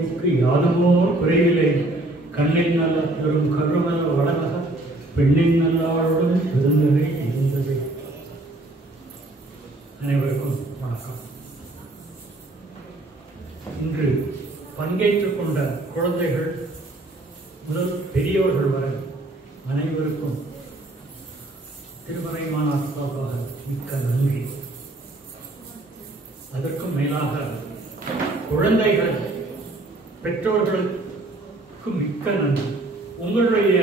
கதிக்கு யாதுமோ குறைவில்லை கண்ணின் நல்ல பெரும் கருமல்ல வடநக பெண்ணின் நல்லாளுடன் பெருந்தகை இருந்தது. அனைவருக்கும் வணக்கம். இன்று பங்கேற்றுக் கொண்ட குழந்தைகள் முதல் பெரியவர்கள் வரை அனைவருக்கும் திருமறை மாநாட்டுக்காக மிக்க நன்றி. அதற்கும் மேலாக குழந்தைகள் பெற்றோர்களுக்கு மிக்க நன்றி. உங்களுடைய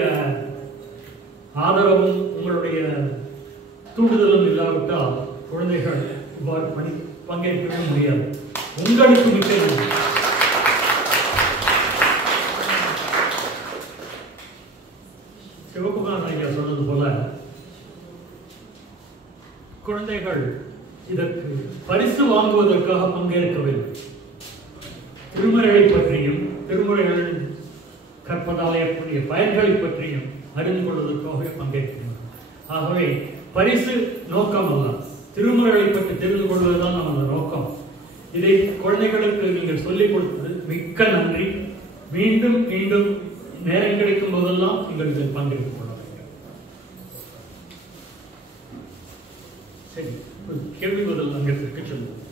ஆதரவும் உங்களுடைய தூண்டுதலும் இல்லாவிட்டால் குழந்தைகள் இவ்வாறு பங்கேற்கவே முடியாது. உங்களுக்கு மிக்க நன்றி. சிவகுமார் ஐயா சொன்னது போல குழந்தைகள் இதற்கு பரிசு வாங்குவதற்காக பங்கேற்கவில்லை. திருமுறைகளை பற்றியும் திருமுறைகளின் கற்பதால் ஏற்படைய பயன்களை பற்றியும் அறிந்து கொள்வதற்காகவே பங்கேற்கிறார்கள். ஆகவே பரிசு நோக்கம் அல்ல, திருமுறைகளை பற்றி தெரிந்து கொள்வதுதான் நமது நோக்கம். இதை குழந்தைகளுக்கு நீங்கள் சொல்லிக் கொடுத்தது மிக்க நன்றி. மீண்டும் மீண்டும் நேரம் கிடைக்கும் போதெல்லாம் நீங்கள் இதில் பங்கேற்றுக் கொள்ள வேண்டும். சரி, கேள்வி பதில் அங்கத்திற்கு செல்வோம்.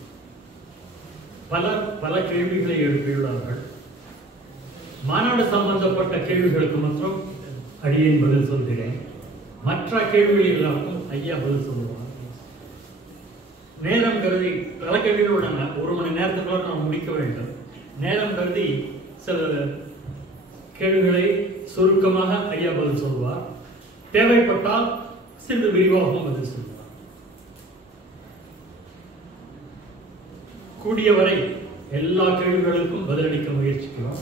பல கேள்விகளை எழுப்பியுள்ளார்கள். மாநாடு சம்பந்தப்பட்ட கேள்விகளுக்கு மட்டும் அடியேன் பதில் சொல்கிறேன். மற்ற கேள்விகள் எல்லாருக்கும் ஐயா பதில் சொல்லுவார். நேரம் கருதி பல கேள்விகளுடன் 1 மணி நேரத்துக்குள்ள நாம் முடிக்க வேண்டும். நேரம் கருதி சில கேள்விகளை சுருக்கமாக ஐயா பதில் சொல்வார். தேவைப்பட்டால் சிறிது விரிவாகவும் பதில் சொல்வார். கூடியவரை எல்லா கேள்விகளுக்கும் பதிலளிக்க முயற்சிக்கிறோம்.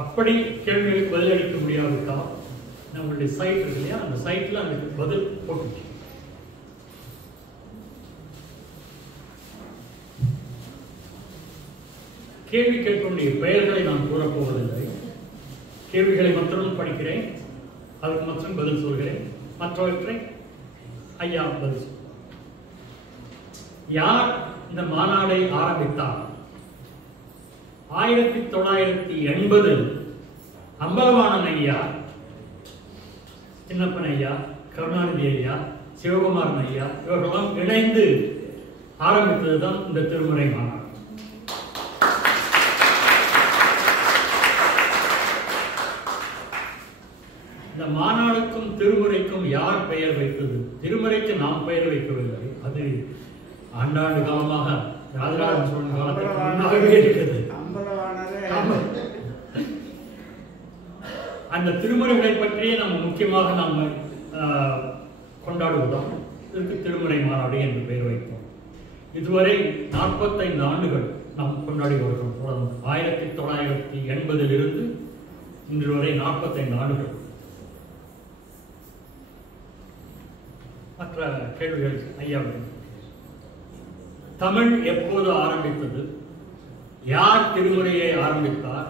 அப்படி கேள்விகளுக்கு பதிலளிக்க முடியாவிட்டால் நம்மளுடைய சைட் இருக்கு இல்லையா, அந்த சைட்ல அந்த பதில் போட்டு கேள்வி கேட்கக்கூடிய பெயர்களை நான் கூறப்போவதில்லை. கேள்விகளை மட்டும் படிக்கிறேன், அதுக்கு மட்டும் பதில் சொல்கிறேன். மற்றவற்றை ஐயா பதில் சொல்கிறேன். யார் இந்த மாநாடை ஆரம்பித்தார்? 1980 அம்பலவாணன் ஐயா, சின்னப்பன் ஐயா, கருணாநிதி ஐயா, சிவகுமாரன் ஐயா இவர்களெல்லாம் இணைந்து ஆரம்பித்ததுதான் இந்த திருமுறை மாநாடு. இந்த மாநாடுக்கும் திருமுறைக்கும் யார் பெயர் வைத்தது? திருமுறைக்கு நாம் பெயர் வைக்கவில்லை. அது ஆண்டாண்டு காலமாக ராஜராஜ சோழன் காலத்திற்கு இருக்கிறது. அந்த திருமுறைகளை பற்றியே நம்ம முக்கியமாக நாம் கொண்டாடுவதால் இதற்கு திருமுறை மாநாடு என்று பெயர் வைப்போம். இதுவரை 45 ஆண்டுகள் நாம் கொண்டாடி வருகிறோம். 1980 இன்று வரை 45 ஆண்டுகள். மற்ற கேள்விகள் ஐயா. தமிழ் எப்போது ஆரம்பித்தது? யார் திருமுறையை ஆரம்பித்தார்?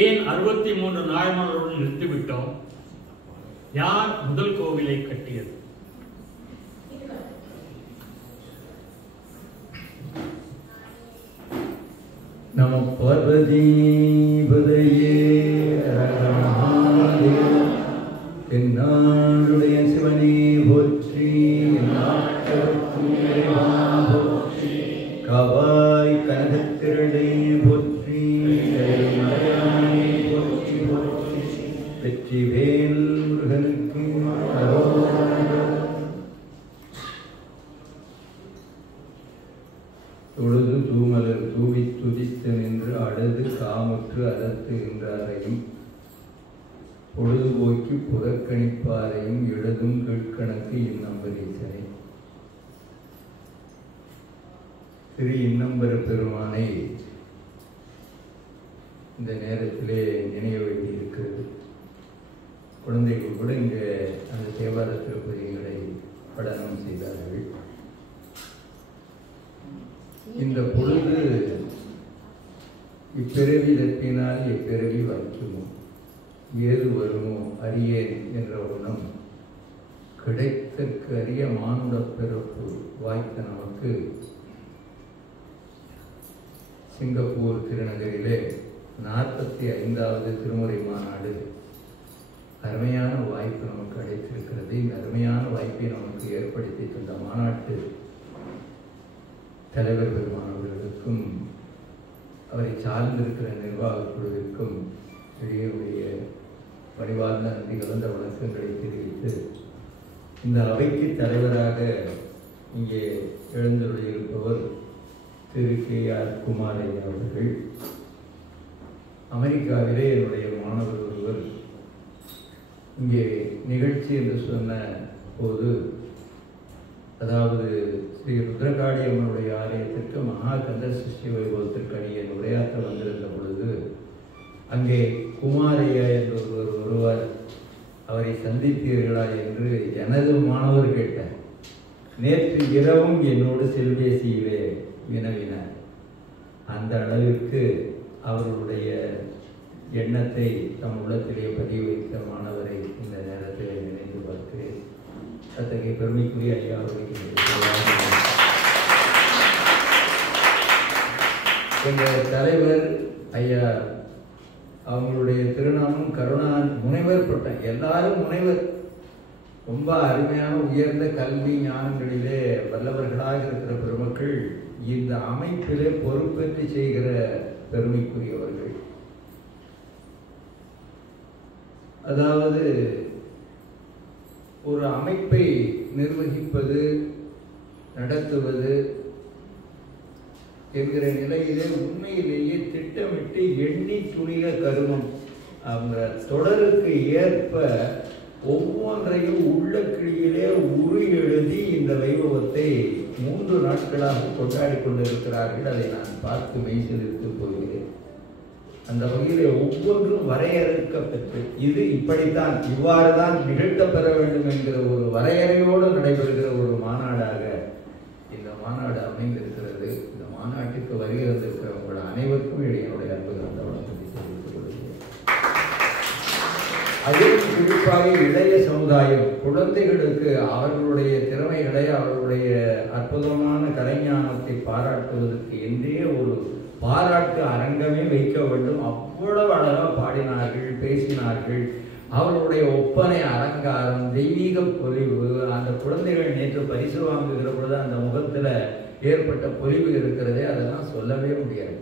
ஏன் 63 நாயன்மார்களுடன் நிறுத்திவிட்டோம்? யார் முதல் கோவிலை கட்டியது? நம பார்வதி பதையே என்னாளுடைய சிவனே போற்றி, கவாய் கனகத்திரளே போற்றி, வெற்றி வேல் முருகனுக்கு தொழுது தூமலர் தூவி துதித்து நின்று அழுது காமுற்று அலத்து என்றாரையும் பொழுதுபோக்கி புறக்கணிப்பாரையும் எழுதும் கீழ்கணக்கு இன்னம்பரீசனை. திரு இன்னம்பர பெருமானை இந்த நேரத்திலே நினைய வேண்டியிருக்கிறது. குழந்தைகள் கூட இங்கே அந்த தேவார திருப்பதிகளை படனம் செய்தார்கள். இந்த பொழுது இப்பிறவி தப்பினால் எப்பிறவி வைக்குமோ ஏது வருமோ அறியேன் என்ற வண்ணம் கிடைத்தற்கு அறிய மானுட பிறப்பு வாய்த்த நமக்கு சிங்கப்பூர் திருநகரிலே 45வது திருமுறை மாநாடு அருமையான வாய்ப்பு நமக்கு கிடைத்திருக்கிறது. இந்த அருமையான வாய்ப்பை நமக்கு ஏற்படுத்தி தந்த மாநாட்டு தலைவர் பெருமானவர்களுக்கும் அவரை சார்ந்திருக்கிற நிர்வாக குழுவிற்கும் இடையே பணிவார்ந்த நன்றி கலந்த வணக்கங்களை தெரிவித்து, இந்த அவைக்கு தலைவராக இங்கே எழுந்துள்ளிருப்பவர் திரு KR குமாரையா அவர்கள். அமெரிக்காவிலே என்னுடைய மாணவர் ஒருவர் இங்கே நிகழ்ச்சி என்று சொன்ன போது, அதாவது ஸ்ரீ ருத்ரகாளி அம்மனுடைய ஆலயத்திற்கு மகா கந்த சிருஷ்டி வைபவத்திற்கு அணியை உரையாற்ற வந்திருந்த பொழுது அங்கே குமாரையா என்ற ஒருவர் வருவார், அவரை சந்தித்தீர்களா என்று எனது மாணவர் கேட்டார். நேற்று இரவும் என்னோடு செல்பேசியிலே வினவினார். அந்த அளவிற்கு அவர்களுடைய எண்ணத்தை தம் உள்ளத்திலே பதிவு வைத்த மாணவரை இந்த நேரத்தில் நினைத்து பார்க்கிறேன். அத்தகைய பெருமைக்குரிய ஐயா அவர்களுக்கு எங்கள் தலைவர் ஐயா அவங்களுடைய திருநாமம் கருணான் முனைவர் பட்டம். எல்லாரும் முனைவர். ரொம்ப அருமையான உயர்ந்த கல்வி ஞானங்களிலே வல்லவர்களாக இருக்கிற பெருமக்கள் இந்த அமைப்பிலே பொறுப்பேற்று செய்கிற பெருமைக்குரியவர்கள். அதாவது ஒரு அமைப்பை நிர்வகிப்பது, நடத்துவது என்கிற நிலையிலே உண்மையிலேயே திட்டமிட்டு எண்ணி துணிக கருமம். அவங்க தொடருக்கு ஏற்ப ஒவ்வொன்றையும் உள்ள கிளியிலே உரு எழுதி இந்த வைபவத்தை 3 நாட்களாக கொண்டாடி கொண்டிருக்கிறார்கள். அதை நான் பார்த்து மெய்சிலிருந்து போகிறேன். அந்த வகையிலே ஒவ்வொன்றும் வரையறுக்கப்பட்டு இது இப்படித்தான், இவ்வாறு தான் நிகழ்த்தப்பெற வேண்டும் என்கிற ஒரு வரையறையோடு நடைபெறுகிற ஒரு மாநாடாக இந்த மாநாடு அமைந்திருக்கிறது. இந்த மாநாட்டுக்கு வருகை வந்திருக்கிற உங்கள் அனைவருக்கும் என்னுடைய அன்பு கலந்த வணக்கத்தை தெரிவித்துக் கொள்கிறேன். அதே குறிப்பாக இளைய சமுதாயம், குழந்தைகளுக்கு அவர்களுடைய திறமைகளை, அவர்களுடைய அற்புதமான கலைஞானத்தை பாராட்டுவதற்கு என்றே ஒரு பாராட்டு அரங்கமே வைக்க வேண்டும். அவ்வளவு அழகாக பாடினார்கள், பேசினார்கள். அவர்களுடைய ஒப்பனை அலங்காரம், தெய்வீக பொலிவு, அந்த குழந்தைகள் நேற்று பரிசு வாங்குகிற பொழுது அந்த முகத்தில் ஏற்பட்ட பொலிவு இருக்கிறதே, அதெல்லாம் சொல்லவே முடியாது.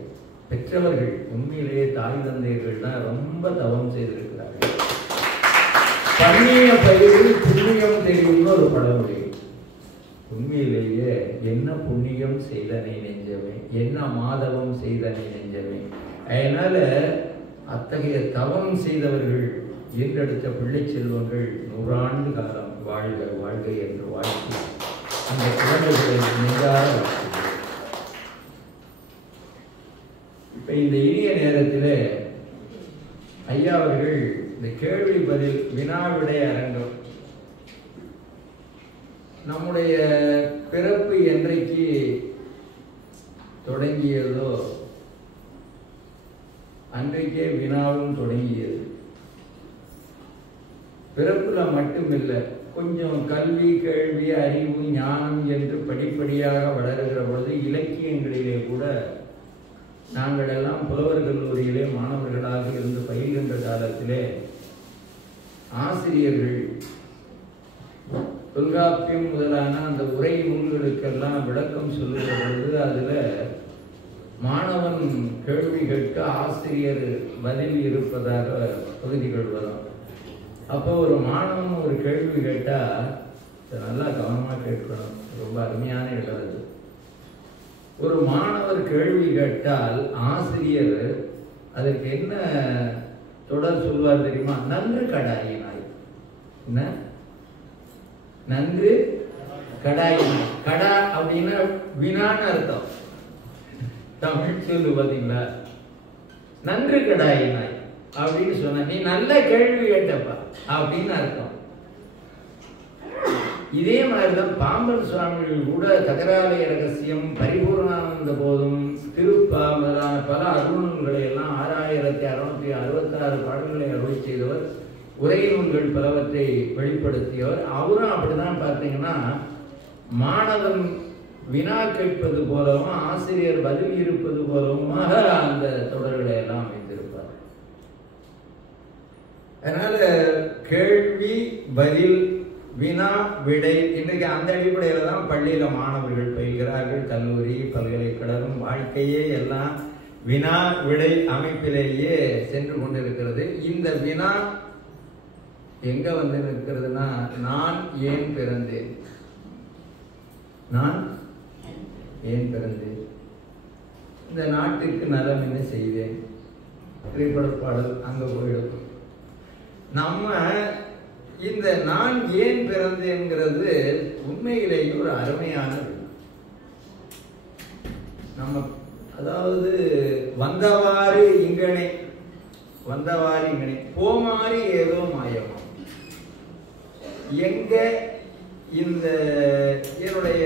பெற்றவர்கள் உண்மையிலேயே தாய் தந்தையர்கள்லாம் ரொம்ப தவம் செய்திருக்கிறார்கள். பண்ணிய பயிரில் புண்ணியம் தெரியும்னு ஒரு பழமொழி. உண்மையிலேயே என்ன புண்ணியம் செய்தனை நெஞ்சமே, என்ன மாதவம் செய்தனை நெஞ்சமே. அதனால அத்தகைய தவம் செய்தவர்கள் ஈன்றெடுத்த பிள்ளை செல்வங்கள் 100 ஆண்டு காலம் வாழ்க வாழ்க என்று வாழ்க்கை அந்த குழந்தைகளை நெஞ்சார. இப்ப இந்த இனிய நேரத்தில் ஐயா அவர்கள் இந்த கேள்வி பதில் வினாவிடை அரங்கம், நம்முடைய பிறப்பு என்றைக்கு தொடங்கியதோ அன்றைக்கே வினாவும் தொடங்கியது. பிறப்புல மட்டுமில்லை, கொஞ்சம் கல்வி, கேள்வி, அறிவு, ஞானம் என்று படிப்படியாக வளருகிற பொழுது இலக்கியங்களிலே கூட நாங்கள் எல்லாம் புலவர் கல்லூரியிலே மாணவர்களாக இருந்து பயில்கின்ற காலத்திலே ஆசிரியர்கள் தொல்காப்பியம் முதலான அந்த உரை நூல்களுக்கெல்லாம் விளக்கம் சொல்லுகிற பொழுது அதில் மாணவன் கேள்வி கேட்க ஆசிரியர் பதில் இருப்பதாக பகுதிகள் வரும். அப்போ ஒரு மாணவன் ஒரு கேள்வி கேட்டால் நல்லா கவனமாக கேட்கணும். ரொம்ப அருமையான இடம் அது. ஒரு மாணவர் கேள்வி கேட்டால் ஆசிரியர் அதற்கு என்ன தொடர் சொல்வார் தெரியுமா? நன்று கடாயினாய். என்ன? நன்று கடாயினாய். கடா அப்படின்னா வினான்னு அர்த்தம். தமிழ் சொல்லு பார்த்தீங்களா? நன்று கடாயினாய் அப்படின்னு சொன்ன நீ நல்ல கேள்வி கேட்டப்பா அப்படின்னு அர்த்தம். இதே மாதிரிதான் பாம்பன் சுவாமிகள் கூட தகராலய ரகசியம், பரிபூர்ணானந்த போதும், திருப்பாம்பரான பல அருள்நூல்களை எல்லாம் 6666 பாடல்களை அருள் செய்தவர், உரை நூல்கள் பலவற்றை வெளிப்படுத்தியவர். அவரும் அப்படிதான் பார்த்தீங்கன்னா மாணவன் வினா கேட்பது போலவும் ஆசிரியர் பதில் இருப்பது போலவுமாக அந்த தொடர்களை எல்லாம் அமைந்திருப்பார். அதனால கேள்வி பதில் வினா விடை இன்றைக்கு அந்த அடிப்படையில தான் பள்ளியில மாணவர்கள் பயில்கிறார்கள். கல்லூரி பல்கலைக்கழகம் வாழ்க்கையே எல்லாம் வினா விடை அமைப்பிலேயே சென்று கொண்டிருக்கிறது. இந்த வினா எங்க வந்து நிற்கிறதுனா, நான் ஏன் பிறந்தேன், நான் ஏன் பிறந்தேன், இந்த நாட்டிற்கு நலம் என்ன செய்தேன், திரைப்பட பாடல் அங்க போயிடும். நம்ம இந்த நான் ஏன் பிறந்தேங்கிறது உண்மையிலேயே ஒரு அருமையான நம்ம, அதாவது வந்தவாறு இங்கனே வந்தவாறு இங்கனே போமாறி ஏதோ மாயம். எங்க இந்த என்னுடைய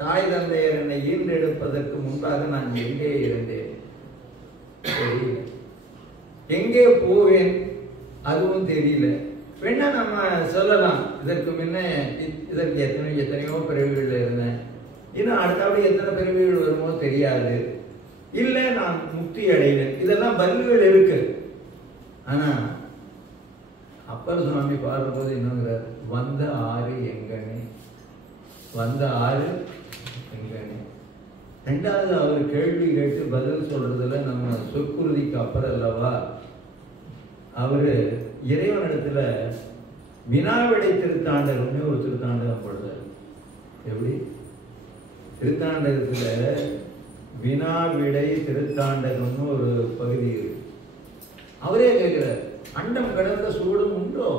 தாய் தந்தையர் என்னை ஈன்றெடுப்பதற்கு முன்பாக நான் எங்கே இருந்தேன், எங்கே போவேன் அதுவும் தெரியல. வேணா நம்ம சொல்லலாம், இதற்கு முன்ன இதற்கு எத்தனையோ பிறவிகள் இருந்தேன், இன்னும் அடுத்தபடி எத்தனை பிறவிகள் வருமோ தெரியாது, இல்லை நான் முக்தி அடைவேன், இதெல்லாம் பதில்கள் இருக்கு. ஆனா அப்பர் சுவாமி பாடும்போது என்னங்கிறார், வந்த ஆறு எங்கனே, வந்த ஆறு எங்கனே. ரெண்டாவது அவர் கேள்வி கேட்டு பதில் சொல்றதுல நம்ம சொற்குருதிக்கு அப்புறம் அல்லவா அவரு இறைவனிடத்துல வினாவிடை திருத்தாண்டகம்னு ஒரு திருத்தாண்டகம் போடுறாரு. எப்படி திருத்தாண்டகத்துல வினாவிடை திருத்தாண்டகம்னு ஒரு பகுதி இருக்கு. அவரே கேட்கிறார், அண்டம் கடந்த சூடும் உண்டோ,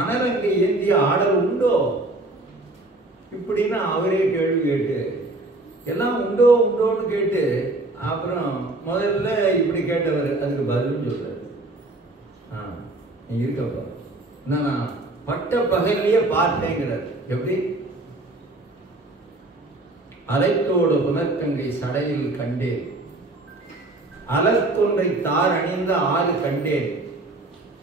அனரங்கை ஏந்திய ஆடல் உண்டோ, இப்படின்னு அவரே கேள்வி கேட்டு எல்லாம் உண்டோ உண்டோன்னு கேட்டு அப்புறம் முதல்ல இப்படி கேட்டவர் அதுக்கு பதில் சொல்றாரு, நீ இருக்கப்பா நான் பட்ட பகல்லையே பார்த்தேங்கிறார். எப்படி அலைத்தோடு புனர்கங்கை சடையில் கண்டேன், அலத்தொன்றை தார் அணிந்த ஆறு கண்டேன்,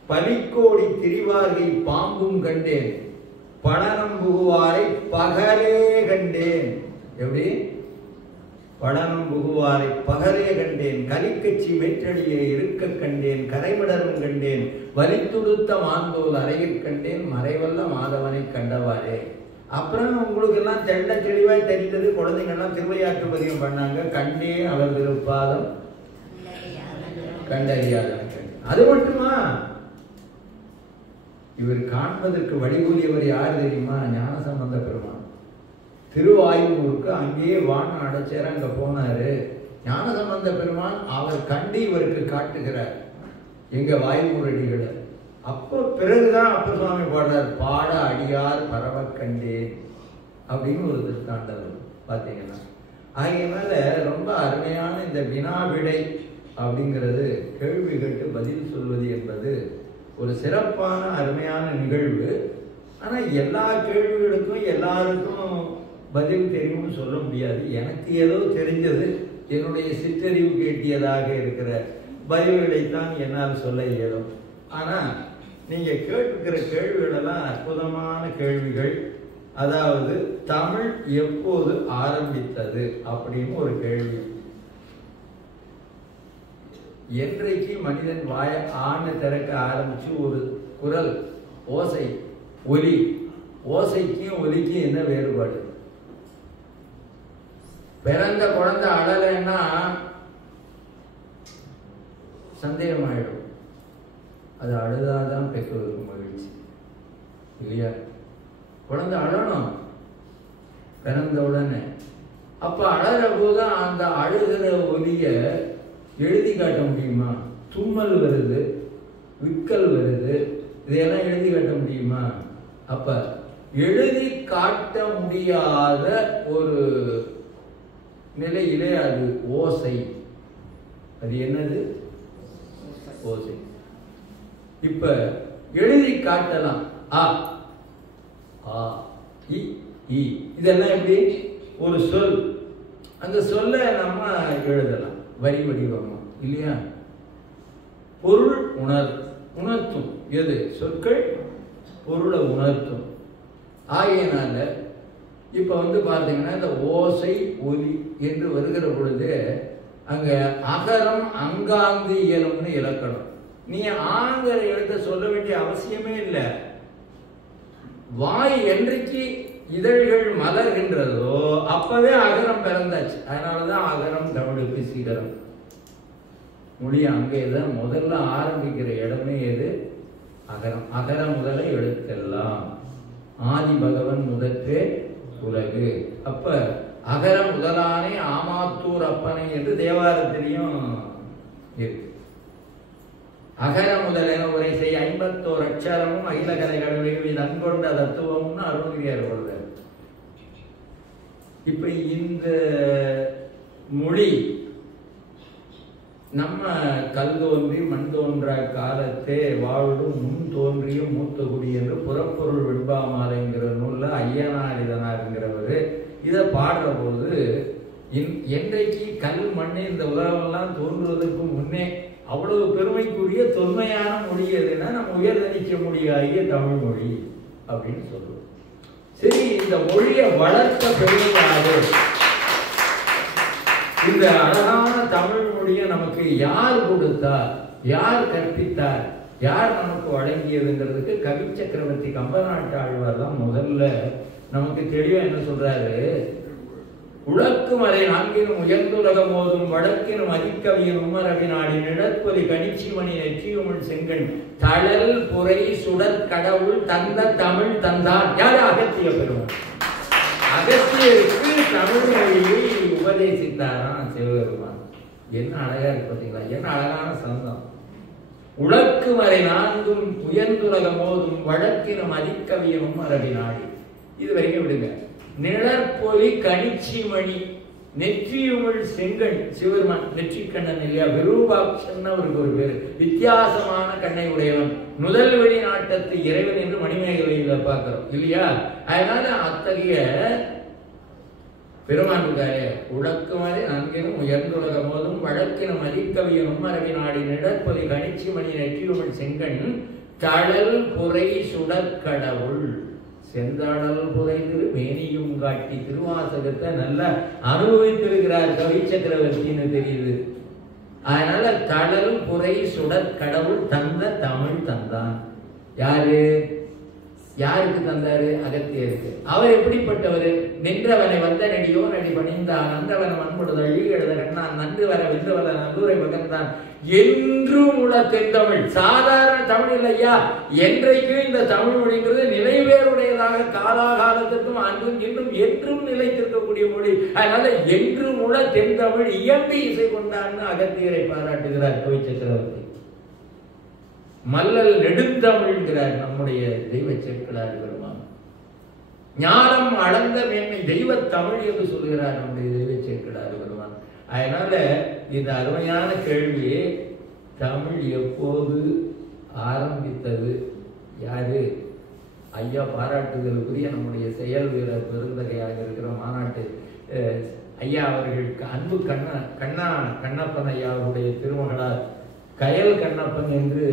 பலிக்கோடி திரிவார்கை பாம்பும் கண்டேன், படனம் புகுவாரை பகலே கண்டேன். எப்படி படனம் புகுவாரை பகலே கண்டேன், கலிக்கச்சி வெற்றடியை இருக்க கண்டேன், கரைமிடரும் கண்டேன், வலித்துடுத்த மாந்தோல் அறையில் கண்டேன், மறைவல்ல மாதவனை கண்டவாரே. அப்புறம் உங்களுக்கு எல்லாம் தெள்ள தெளிவாய் தெரிந்தது, குழந்தைங்கள்லாம் திருவையாற்று பதியம் பண்ணாங்க, கண்டேன் அவர் திருப்பாதம் கண்டறியாதவன். அது மட்டுமா, இவர் காண்பதற்கு வழிகூலியவர் யார் தெரியுமா, ஞானசம்பந்த பெருமான். திருவாயூருக்கு அங்கேயே வான அடைச்சேர அங்க போனாரு ஞானசம்பந்த பெருமான். அவர் கண்டு இவருக்கு காட்டுகிறார் எங்க வாய்மூரடிகளை. அப்போ பிறகுதான் அப்பர் சுவாமி பாடுறார், பாட அடியார் பரவ கண்டேன் அப்படின்னு ஒரு திருத்தாண்டகம் பார்த்தீங்கன்னா. ஆகையினால ரொம்ப அருமையான இந்த வினாவிடை அப்படிங்கிறது, கேள்வி கேட்டு பதில் சொல்வது என்பது ஒரு சிறப்பான அருமையான நிகழ்வு. ஆனா எல்லா கேள்விகளுக்கும் எல்லாருக்கும் பதில் தெரியும்னு சொல்ல முடியாது. எனக்கு ஏதோ தெரிஞ்சது, என்னுடைய சிற்றறிவு கேட்டியதாக இருக்கிற பதில்களைத்தான் என்னால் சொல்ல இயலும். ஆனா நீங்க கேட்கிற கேள்விகள் எல்லாம் அற்புதமான கேள்விகள். அதாவது தமிழ் எப்போது ஆரம்பித்தது அப்படின்னு ஒரு கேள்வி. என்றைக்கு மனிதன் வாய ஆணை திறக்க ஆரம்பிச்சு ஒரு குரல் ஓசை ஒலி, ஓசைக்கும் ஒலிக்கும் என்ன வேறுபாடு? பிறந்த குழந்தை அழலைன்னா சந்தேகமாயிடும், அது அழுதாதான் பெற்றோருக்கு மகிழ்ச்சி இல்லையா? குழந்தை அழணும் பிறந்த உடனே. அப்ப அழற போது அந்த அழுகிற ஒலிய எழுதி காட்ட முடியுமா? தும்மல் வருது, விக்கல் வருது, இதையெல்லாம் எழுதி காட்ட முடியுமா? அப்ப எழுதி காட்ட முடியாத ஒரு நிலையிலே அது ஓசை. அது என்னது? ஓசை. இப்ப எழுதி காட்டலாம், ஆ ஆ இ இ, இதெல்லாம் எப்படி ஒரு சொல். அந்த சொல்ல நம்ம எழுதலாம் வரி வடிவமா இல்லையா? பொருள் உணர்த்தும். எது? சொற்கள் பொருளை உணர்த்தும். ஆகையினால இப்போ பார்த்தீங்கன்னா இந்த ஓசை ஒலி என்று வருகிற பொழுது அங்க அகரம் அங்காங்கு இயலும்னு இலக்கணம். நீ ஆங்கிற எழுத்த சொல்ல வேண்டிய அவசியமே இல்லை. வாய் என்றைக்கு இதழ்கள் மலர்கின்றதோ அப்பவே அகரம் பிறந்தாச்சு. அதனாலதான் அகரம் தமிழுக்கு சீகரம். மொழி அங்கேதான் முதல்ல ஆரம்பிக்கிற இடமே எது? அகரம். அகர முதல எழுத்தெல்லாம் ஆதி பகவன் முதற்றே உலகு. அப்ப அகர முதலானே ஆமாத்தூர் அப்பனை என்று தேவாரத்திலையும் இருக்கு. அகர முதலென உரை செய் 51 அட்சரமும் அகில கலைகளுடைய நன்கொண்ட தத்துவம்னு அருள்கிரியார் சொல்றார். இப்ப இந்த மொழி நம்ம கல் தோன்றி மண் தோன்றா காலத்தே வாழும் முன் தோன்றிய மூத்த குடி என்று புறப்பொருள் வெண்பாமாலைங்கிற நூல்ல ஐயனாரிதனாருங்கிறவர் இதை பாடுற போது என்றைக்கு கல் மண் இந்த உலகமெல்லாம் தோன்றுவதற்கு முன்னே அவ்வளவு பெருமைக்குரிய தொன்மையான மொழி எதுன்னா நம்ம உயர்தனிக்க மொழியாகிய தமிழ் மொழி அப்படின்னு சொல்லுவோம். சரி, இந்த மொழியை வளர்த்த பெருமையாக இந்த அழகான தமிழ் மொழியை நமக்கு யார் கொடுத்தார், யார் கற்பித்தார், யார் நமக்கு வழங்கியதுங்கிறதுக்கு கவி சக்கரவர்த்தி கம்பநாட்டு ஆழ்வார் தான் முதல்ல நமக்கு தெளிவா என்ன சொல்றாரு. உழக்கும் அதை நான்கினும் உயர்ந்துலகம் போதும் வடக்கினும் அதிக்கவியின் உம்மரவி நாடி நிழற்பொலி கணிச்சிமணி நெற்றியுமிழ் செங்கண் தழல் புரை சுடற் கடவுள் தந்த தமிழ் தந்தார். யார்? அகத்திய பெருமான். அகத்தியருக்கு தமிழ் மொழியை உபதேசித்தாராம் சிவபெருமான். என்ன அழகா இருக்கு பார்த்தீங்களா? என்ன அழகான சந்தம். உழக்கு வரை நான்கும் உயர்ந்துலகம் போதும் வழக்கினும் அதிக்கவியும் அரபி நாடி. இது வரைக்கும் விடுங்க. நிழற்பொலி கணிச்சிமணி நெற்றியுமிழ் செங்கண். சிவபெருமான் நெற்றி கண்ணன் இல்லையா? விரூபாட்சன் அவருக்கு ஒரு பேரு. வித்தியாசமான கண்ணை உடையவன், முதல் வெளி நாட்டத்து இறைவன் என்று மணிமேகலையில பார்க்கிறோம் இல்லையா? அதனால அத்தகைய பெருமான் இருக்காரு. உழக்குமாறு நான்கினும் உயர்ந்துலகம் போதும் வழக்கினும் அதிக்கவியனும் அரபி நாடி நிழற்பொலி கணிச்சிமணி நெற்றியுமிழ் செங்கண் தழல் புரை சுடற்கடவுள் செந்தாடல் புரைந்து மேனியும் காட்டி. திருவாசகத்தை நல்லா அனுபவித்திருக்கிறார் கவி சக்கரவர்த்தின்னு தெரியுது. அதனால தடல் புரை சுடற் கடவுள் தந்த தமிழ் தந்தான். யாரு? யாருக்கு தந்தாரு? அகத்தியருக்கு. அவர் எப்படிப்பட்டவர்? நின்றவனை வந்த நெடியோ நடி பணிந்தான் நன்றவன் மண்படுதல் எழுத கண்ணான் நன்று வர வென்றவன நன்றூரை மகன்தான் என்றும் உள்ள தென்தமிழ். சாதாரண தமிழ் இல்லையா? என்றைக்கு இந்த தமிழ் மொழிங்கிறது நிலைவேறுடையதாக காலாகாலத்திற்கும் அன்றும் இன்றும் என்றும் நிலைத்திருக்கக்கூடிய மொழி. அதனால என்றும் உள்ள தென்தமிழ் இயம்பி இசை கொண்டான்னு அகத்தியரை பாராட்டுகிறார் கவி சக்கரவர்த்தி. மல்லல் நெடுந்தமிழ்கிறார் நம்முடைய தெய்வ சேக்கிழார் பெருமான். ஞானம் அளந்த மேன்மை தெய்வ தமிழ் என்று சொல்கிறார் நம்முடைய தெய்வ சேக்கிழார் பெருமான். அதனால இந்த அருமையான கேள்வி, தமிழ் எப்போது ஆரம்பித்தது? யாரு? ஐயா பாராட்டுதலுக்குரிய நம்முடைய செயல் வீரர் பெருந்தகையாக இருக்கிற மாநாட்டு ஐயா அவர்களுக்கு அன்பு கண்ணப்பன் ஐயா அவருடைய திருமகளார் கயல் கண்ணப்பன் என்று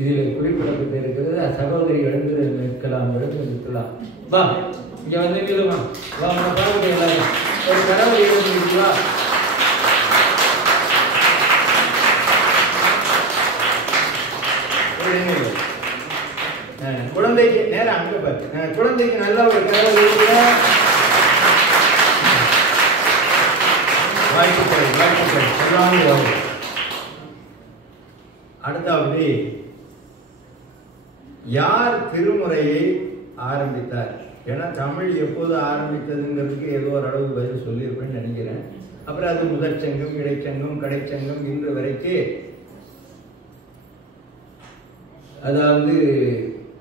இதில் குறிப்பிடப்பட்டு இருக்கிறது. சகோதரி எழுந்து நிற்கலாம், எழுந்து நிற்கலாம். வா இங்க வந்து நிலுமா, வா பார்க்க எல்லாரும் ஒரு கடவுள் எழுந்துருக்குவா. குழந்தைக்கு நேரம் அங்க பார்த்து குழந்தைக்கு நல்லா ஒரு கடவுள் எழுதுல. வாழ்த்துக்கள் எல்லாமே. அடுத்தாவது, யார் திருமுறையை ஆரம்பித்தார்? ஏன்னா தமிழ் எப்போது ஆரம்பித்ததுங்கிறதுக்கு ஏதோ ஒரு அளவு பதில் சொல்லியிருப்பேன்னு நினைக்கிறேன். அப்புறம் அது முதற்சங்கம், இடைச்சங்கம், கடைச்சங்கம் இன்று வரைக்கும். அதாவது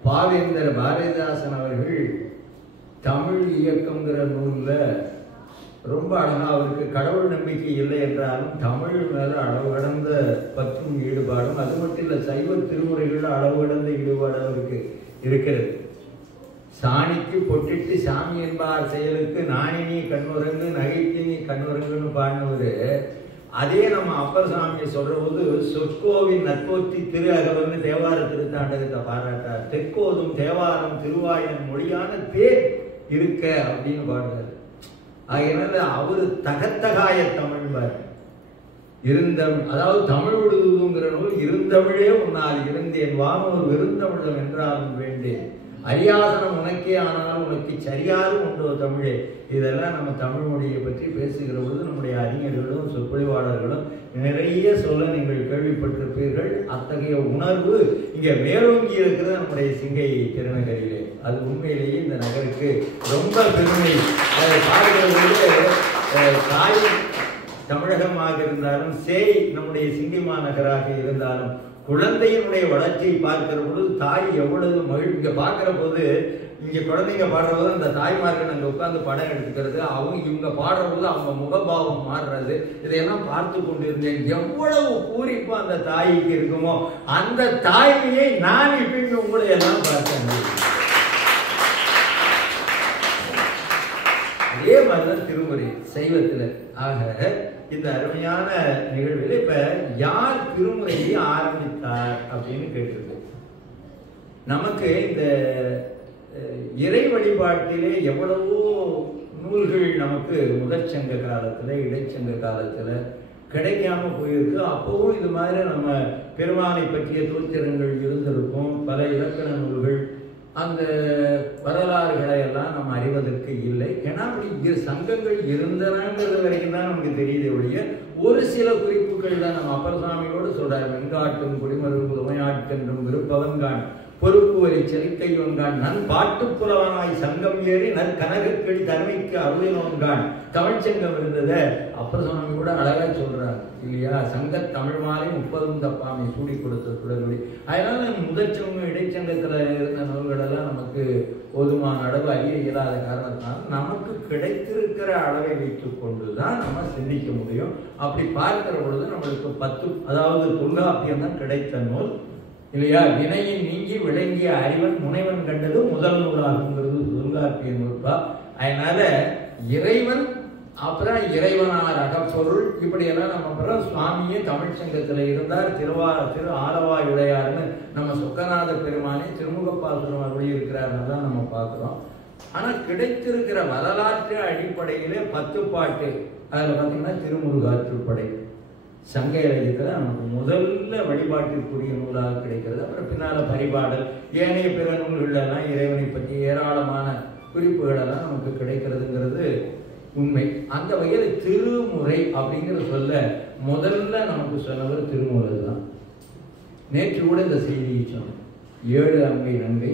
பாவேந்தர பாரதிதாசன் அவர்கள் தமிழ் இயக்கம்ங்கிற நூல்ல ரொம்ப அழகா, அவருக்கு கடவுள் நம்பிக்கை இல்லை என்றாலும் தமிழ் மேல அளவு கடந்த பற்றும் ஈடுபாடும், அது மட்டும் இல்லை சைவ திருமுறைகள் அளவு கடந்த ஈடுபாடு அவருக்கு இருக்கிறது. சாணிக்கு பொட்டிட்டு சாமி என்பார் செயலுக்கு நாணினி கண்ணுரங்கு நகைத்தினி கண்ணுரங்குன்னு பாடினவரு. அதே நம்ம அப்பர் சாமியை சொல்ற போது சொற்கோவின் நற்போற்றி திரு அகவல்னு தேவார திருத்தாண்டகத்தை பாராட்டார். தெற்கோதும் தேவாரம் திருவாயன் மொழியான தேர் இருக்க அப்படின்னு பாடுறாரு. அதனால அவரு தகத்தகாய தமிழ்வார். அதாவது தமிழ் விடுதுங்கிற நூல் இருந்தமிழே உன்னால் இருந்தேன் வானூர் விருந்தமிழம் என்றாலும் வேண்டேன் அரியாசனம் உனக்கே ஆனாலும் உனக்கு சரியாது உண்டோ தமிழே. இதெல்லாம் நம்ம தமிழ் மொழியை பற்றி பேசுகிற பொழுது நம்முடைய அறிஞர்களும் சொற்பொழிவாளர்களும் நிறைய சொல்ல நீங்கள் கேள்விப்பட்டிருப்பீர்கள். அத்தகைய உணர்வு இங்கே மேலோங்கி இருக்கிறது நம்முடைய சிங்கை திருநகரிலே. அது உண்மையிலேயே இந்த நகருக்கு ரொம்ப பெருமை. அதை பார்க்கிற பொழுது தாய் தமிழகமாக இருந்தாலும் சேய் நம்முடைய சிங்கை மாநகராக இருந்தாலும் குழந்தையினுடைய வளர்ச்சியை பார்க்கிற பொழுது தாய் எவ்வளவு இங்க பார்க்கிற போது இங்க குழந்தைங்க பாடுற போது அந்த தாய்மார்கள் அங்க உட்கார்ந்து படம் எடுத்துக்கிறது, இவங்க பாடுற போது அவங்க முகபாவம் மாறுறது, இதையெல்லாம் பார்த்து கொண்டிருந்தேன். எவ்வளவு பூரிப்பு அந்த தாய்க்கு இருக்குமோ அந்த தாய்மையை நான் இப்ப உங்களை எல்லாம் பார்த்தேன். அதே மாதிரிதான் திருமுறை சைவத்துல. ஆக இந்த அருமையான நிகழ்வில் இப்ப யார் திருமுறையை ஆரம்பித்தார் அப்படின்னு கேட்டிருக்கு. நமக்கு இந்த இறை வழிபாட்டிலே எவ்வளவோ நூல்கள் நமக்கு முதற்சங்க காலத்துல இடைச்சங்க காலத்துல கிடைக்காம போயிருக்கு. அப்பவும் இது மாதிரி நம்ம பெருமானை பற்றிய தோத்திரங்கள் இருந்திருக்கும். பல இலக்கண நூல்கள் அந்த வரலாறுகளை எல்லாம் நம்ம அறிவதற்கு இல்லை. ஏன்னா அப்படி சங்கங்கள் இருந்தனங்கிறது வரைக்கும் தான் நமக்கு தெரியுது ஒழிய ஒரு சில குறிப்புகள் தான் நம்ம அப்பர் சாமியோடு சொல்றாரு. வெங்காட்டும் குடிமரும் புதுமையாட்கென்றும் விருப்பவன்கான் பொறுப்பு வரி செலுக்கையோன்கான் நன் பாட்டுப்புலவனாய் சங்கம் ஏறி நன் கனகக்கடி தன்மைக்கு அருளினோன்கான் தமிழ்ச்சங்கம் இருந்தத அப்பர் சாமி கூட அழகா சொல்றாரு இல்லையா. சங்க தமிழ் மாலை 30 தப்பாமை சூடி கொடுத்த சுடர்வழி. அதனால முதற்சங்கம் இடைச்சங்கத்துல இருந்த நூல்கள் எல்லாம் நமக்கு போதுமான அளவு அறிய இயலாத காரணத்தினால் நமக்கு கிடைத்திருக்கிற அளவை வைத்துக் கொண்டுதான் நம்ம சிந்திக்க முடியும். அப்படி பார்க்கிற பொழுது நம்மளுக்கு 10 அதாவது தொல்காப்பியம் தான் கிடைத்த நூல் இல்லையா. வினையின் நீங்கி விளங்கிய அறிவன் முனைவன் கண்டது முதல் நூலாகுங்கிறது தொல்காப்பிய நூல்பா. அதனால இறைவன் அப்புறம் இறைவனார் அகப்பொருள் இப்படியெல்லாம் நம்ம அப்புறம் சுவாமியே தமிழ் சங்கத்துல இருந்தார். திரு ஆலவாயுடையார்னு நம்ம சொக்கநாத பெருமானே திருமுகப்பாசுரம் அருளி இருக்கிறாருன்னு தான் நம்ம பார்க்கிறோம். ஆனா கிடைத்திருக்கிற வரலாற்று அடிப்படையிலே 10 பாட்டு அதுல பாத்தீங்கன்னா திருமுருகாற்றுப்படை சங்க இலக்கியத்துல நமக்கு முதல்ல வழிபாட்டிற்குரிய நூலாக கிடைக்கிறது. அப்புறம் பின்னால பரிபாடல் ஏனைய பிற நூல்கள்லாம் இறைவனை பற்றி ஏராளமான குறிப்புகள் எல்லாம் நமக்கு கிடைக்கிறதுங்கிறது உண்மை. அந்த வகையில் திருமுறை அப்படிங்கிற சொல்ல முதல்ல நமக்கு சொன்னவர் திருமூலர் தான். நேற்று கூட இந்த செய்தியை சொன்னோம். 7 அங்கை நங்கை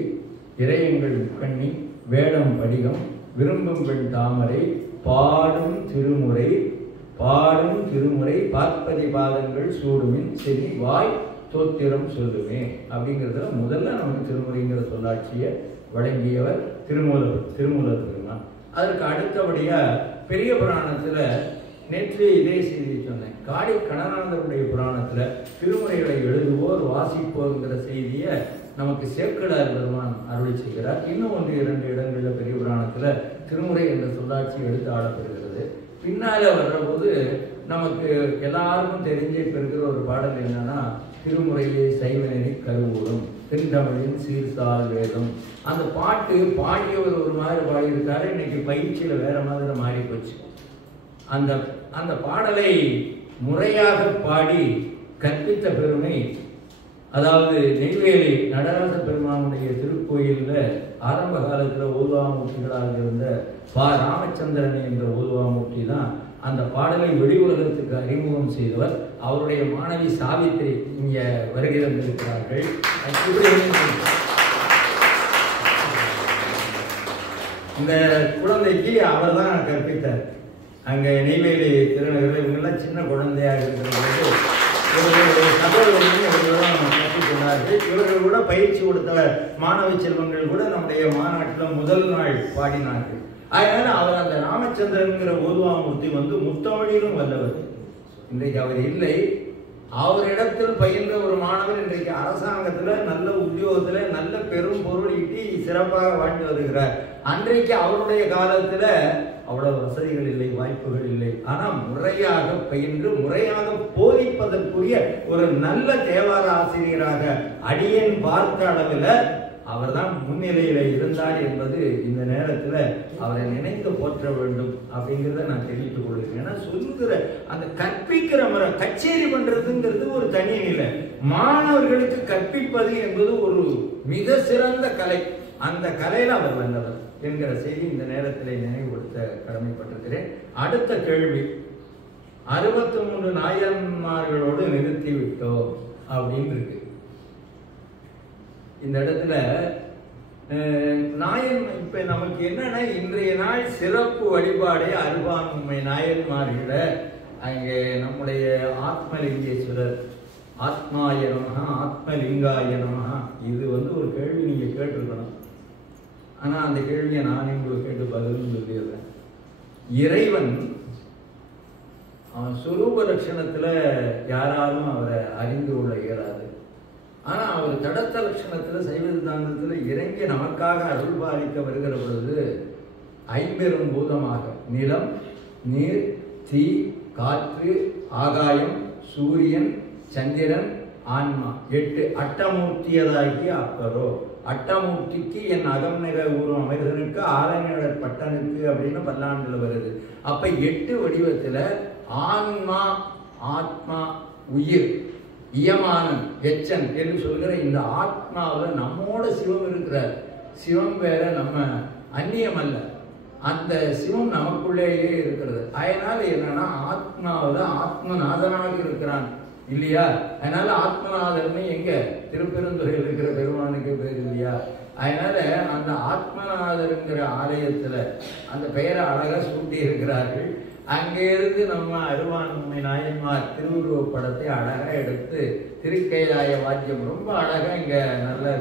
இறையங்கள் கண்ணி வேடம் படிகம் விரும்பும் பெண் தாமரை பாடும் திருமுறை பார்ப்பதி பாதங்கள் சூடுமின் செவி வாய் தோத்திரம் சொல்லுமே அப்படிங்கிறதுல முதல்ல நமக்கு திருமுறைங்கிற சொல்லாட்சியை வழங்கியவர் திருமூலர் பெருமான். அதற்கு அடுத்தபடியா பெரிய புராணத்துல நேற்று இதே செய்தியை சொன்னேன். காடி கணநாதருடைய புராணத்துல திருமுறைகளை எழுதுவோர் வாசிப்போர்ங்கிற செய்தியை நமக்கு சேக்கடார் பெருமான் அருளி செய்கிறார். இன்னும் 1-2 இடங்கள்ல பெரிய புராணத்துல திருமுறை என்ற சொல்லாட்சி எடுத்து ஆடப்படுகிறது. பின்னால வர்ற போது நமக்கு எல்லாருக்கும் தெரிஞ்சு இப்ப இருக்கிற ஒரு பாடல் என்னன்னா திருமுறையை சைவநெறி கருவூரும் தென்தமிழின் சீர்சால் வேதம். அந்த பாட்டு பாடியவர் ஒரு மாதிரி பாடியிருக்காரு. இன்னைக்கு பயிற்சியில வேற மாதிரி மாறி போச்சு. அந்த பாடலை முறையாக பாடி கற்பித்த பெருமை அதாவது நெய்வேலி நடராச பெருமானுடைய திருக்கோயில்ல ஆரம்ப காலத்துல ஓதுவாமூர்த்திகளாக இருந்த ராமச்சந்திரன் என்ற ஓதுவாமூர்த்தி தான் அந்த பாடலை வெளி உலகத்துக்கு அறிமுகம் செய்தவர். அவருடைய மாணவி சாவித்திரி இங்க வருகை வந்திருக்கிறார்கள். இந்த குழந்தைக்கு அவர் தான் கற்பித்தார். அங்க நெய்வேலி திருநகரில் இவங்கெல்லாம் சின்ன குழந்தையாக இருக்கிறது கற்றுக்கொண்டார்கள். இவர்கள் கூட பயிற்சி கொடுத்த மாணவ செல்வங்கள் கூட நம்முடைய மாநாட்டில் முதல் நாள் பாடினார்கள். அதனால அவர் அந்த ராமச்சந்திரன்கிற ஓதுவாமூர்த்தி முத்தமிழிலும் வல்லவர். இன்றைக்கு அவர் இல்லை. அவரிடத்தில் பயின்ற ஒரு மாணவர் இன்றைக்கு அரசாங்கத்துல நல்ல உத்தியோகத்துல நல்ல பெரும் பொருள் ஈட்டி சிறப்பாக வாழ்ந்து வருகிறார். அன்றைக்கு அவருடைய காலத்துல அவ்வளவு வசதிகள் இல்லை, வாய்ப்புகள் இல்லை. ஆனா முறையாக பயின்று முறையாக போதிப்பதற்குரிய ஒரு நல்ல தேவார ஆசிரியராக அடியேன் பார்த்த அளவில் அவர் தான் முன்னிலையில இருந்தார் என்பது இந்த நேரத்துல அவரை நினைத்து போற்ற வேண்டும் அப்படிங்கிறத நான் தெரிவித்துக் கொள்கிறேன். ஏன்னா சொல்லுகிற அந்த கற்பிக்கிற முறை, கச்சேரி பண்றதுங்கிறது ஒரு தனி நிலை. மாணவர்களுக்கு கற்பிப்பது என்பது ஒரு மிக சிறந்த கலை. அந்த கலையில அவர் வந்தவர் என்கிற செய்தி இந்த நேரத்தில் நினைவுபடுத்த கடமைப்பட்டிருக்கிறேன். அடுத்த கேள்வி, 63 நாயன்மார்களோடு நிறுத்தி விட்டோம் அப்படின்னு இருக்கு. இந்த இடத்துல நாயன் இப்ப நமக்கு என்னன்னா, இன்றைய நாள் சிறப்பு வழிபாடே அருவாண்மை நாயன்மார்கள அங்கே நம்முடைய ஆத்மலிங்கேஸ்வரர், ஆத்மாய நமஹ, ஆத்மலிங்காய நமஹ. இது ஒரு கேள்வி நீங்க கேட்டிருக்கணும். ஆனா அந்த கேள்வியை நானே உங்களுக்கு கேட்டு பதில் சொல்லிடுறேன். இறைவன் அவன் சுரூப லட்சணத்துல யாராலும் அவரை அறிந்து கொள்ள இயலாது. ஆனா அவர் தடத்த லட்சணத்துல சைவ சித்தாந்தத்துல இறங்கி நமக்காக அருள் பாலிக்க வருகிற பொழுது ஐம்பெரும் பூதமாக நிலம், நீர், தீ, காற்று, ஆகாயம், சூரியன், சந்திரன், ஆன்மா, 8 அட்டமூர்த்தியதாகி அப்பரோ. அட்டமூர்த்திக்கு என் அகம் நிற ஊரும் அமைதனுக்கு ஆலநிழற் பட்டனுக்கு அப்படின்னு பல்லாண்டுல வருது. அப்ப 8 வடிவத்துல ஆன்மா, ஆத்மா, உயிர், இயமானன், எச்சன் என்று சொல்கிற இந்த ஆத்மாவில் நம்மோட சிவம் இருக்கிறார். சிவம் வேற, நம்ம அந்நியம் அல்ல. அந்த சிவம் நமக்குள்ளேயே இருக்கிறது. அதனால என்னன்னா ஆத்மாவில் ஆத்மநாதனாக இருக்கிறான் இல்லையா? அதனால ஆத்மநாதன் எங்க திருப்பெருந்துறையில் இருக்கிற பெருமானுக்கு பேர் இல்லையா? அதனால அந்த ஆத்மநாதருங்கிற ஆலயத்துல அந்த பெயரை அழகா சூட்டி இருக்கிறார்கள். அங்கே இருந்து நம்ம அருவாண்மை நாயன்மார் திருவுருவ படத்தை அழகா எடுத்து திருக்கைலாய வாத்தியம் ரொம்ப அழகா இங்க நல்ல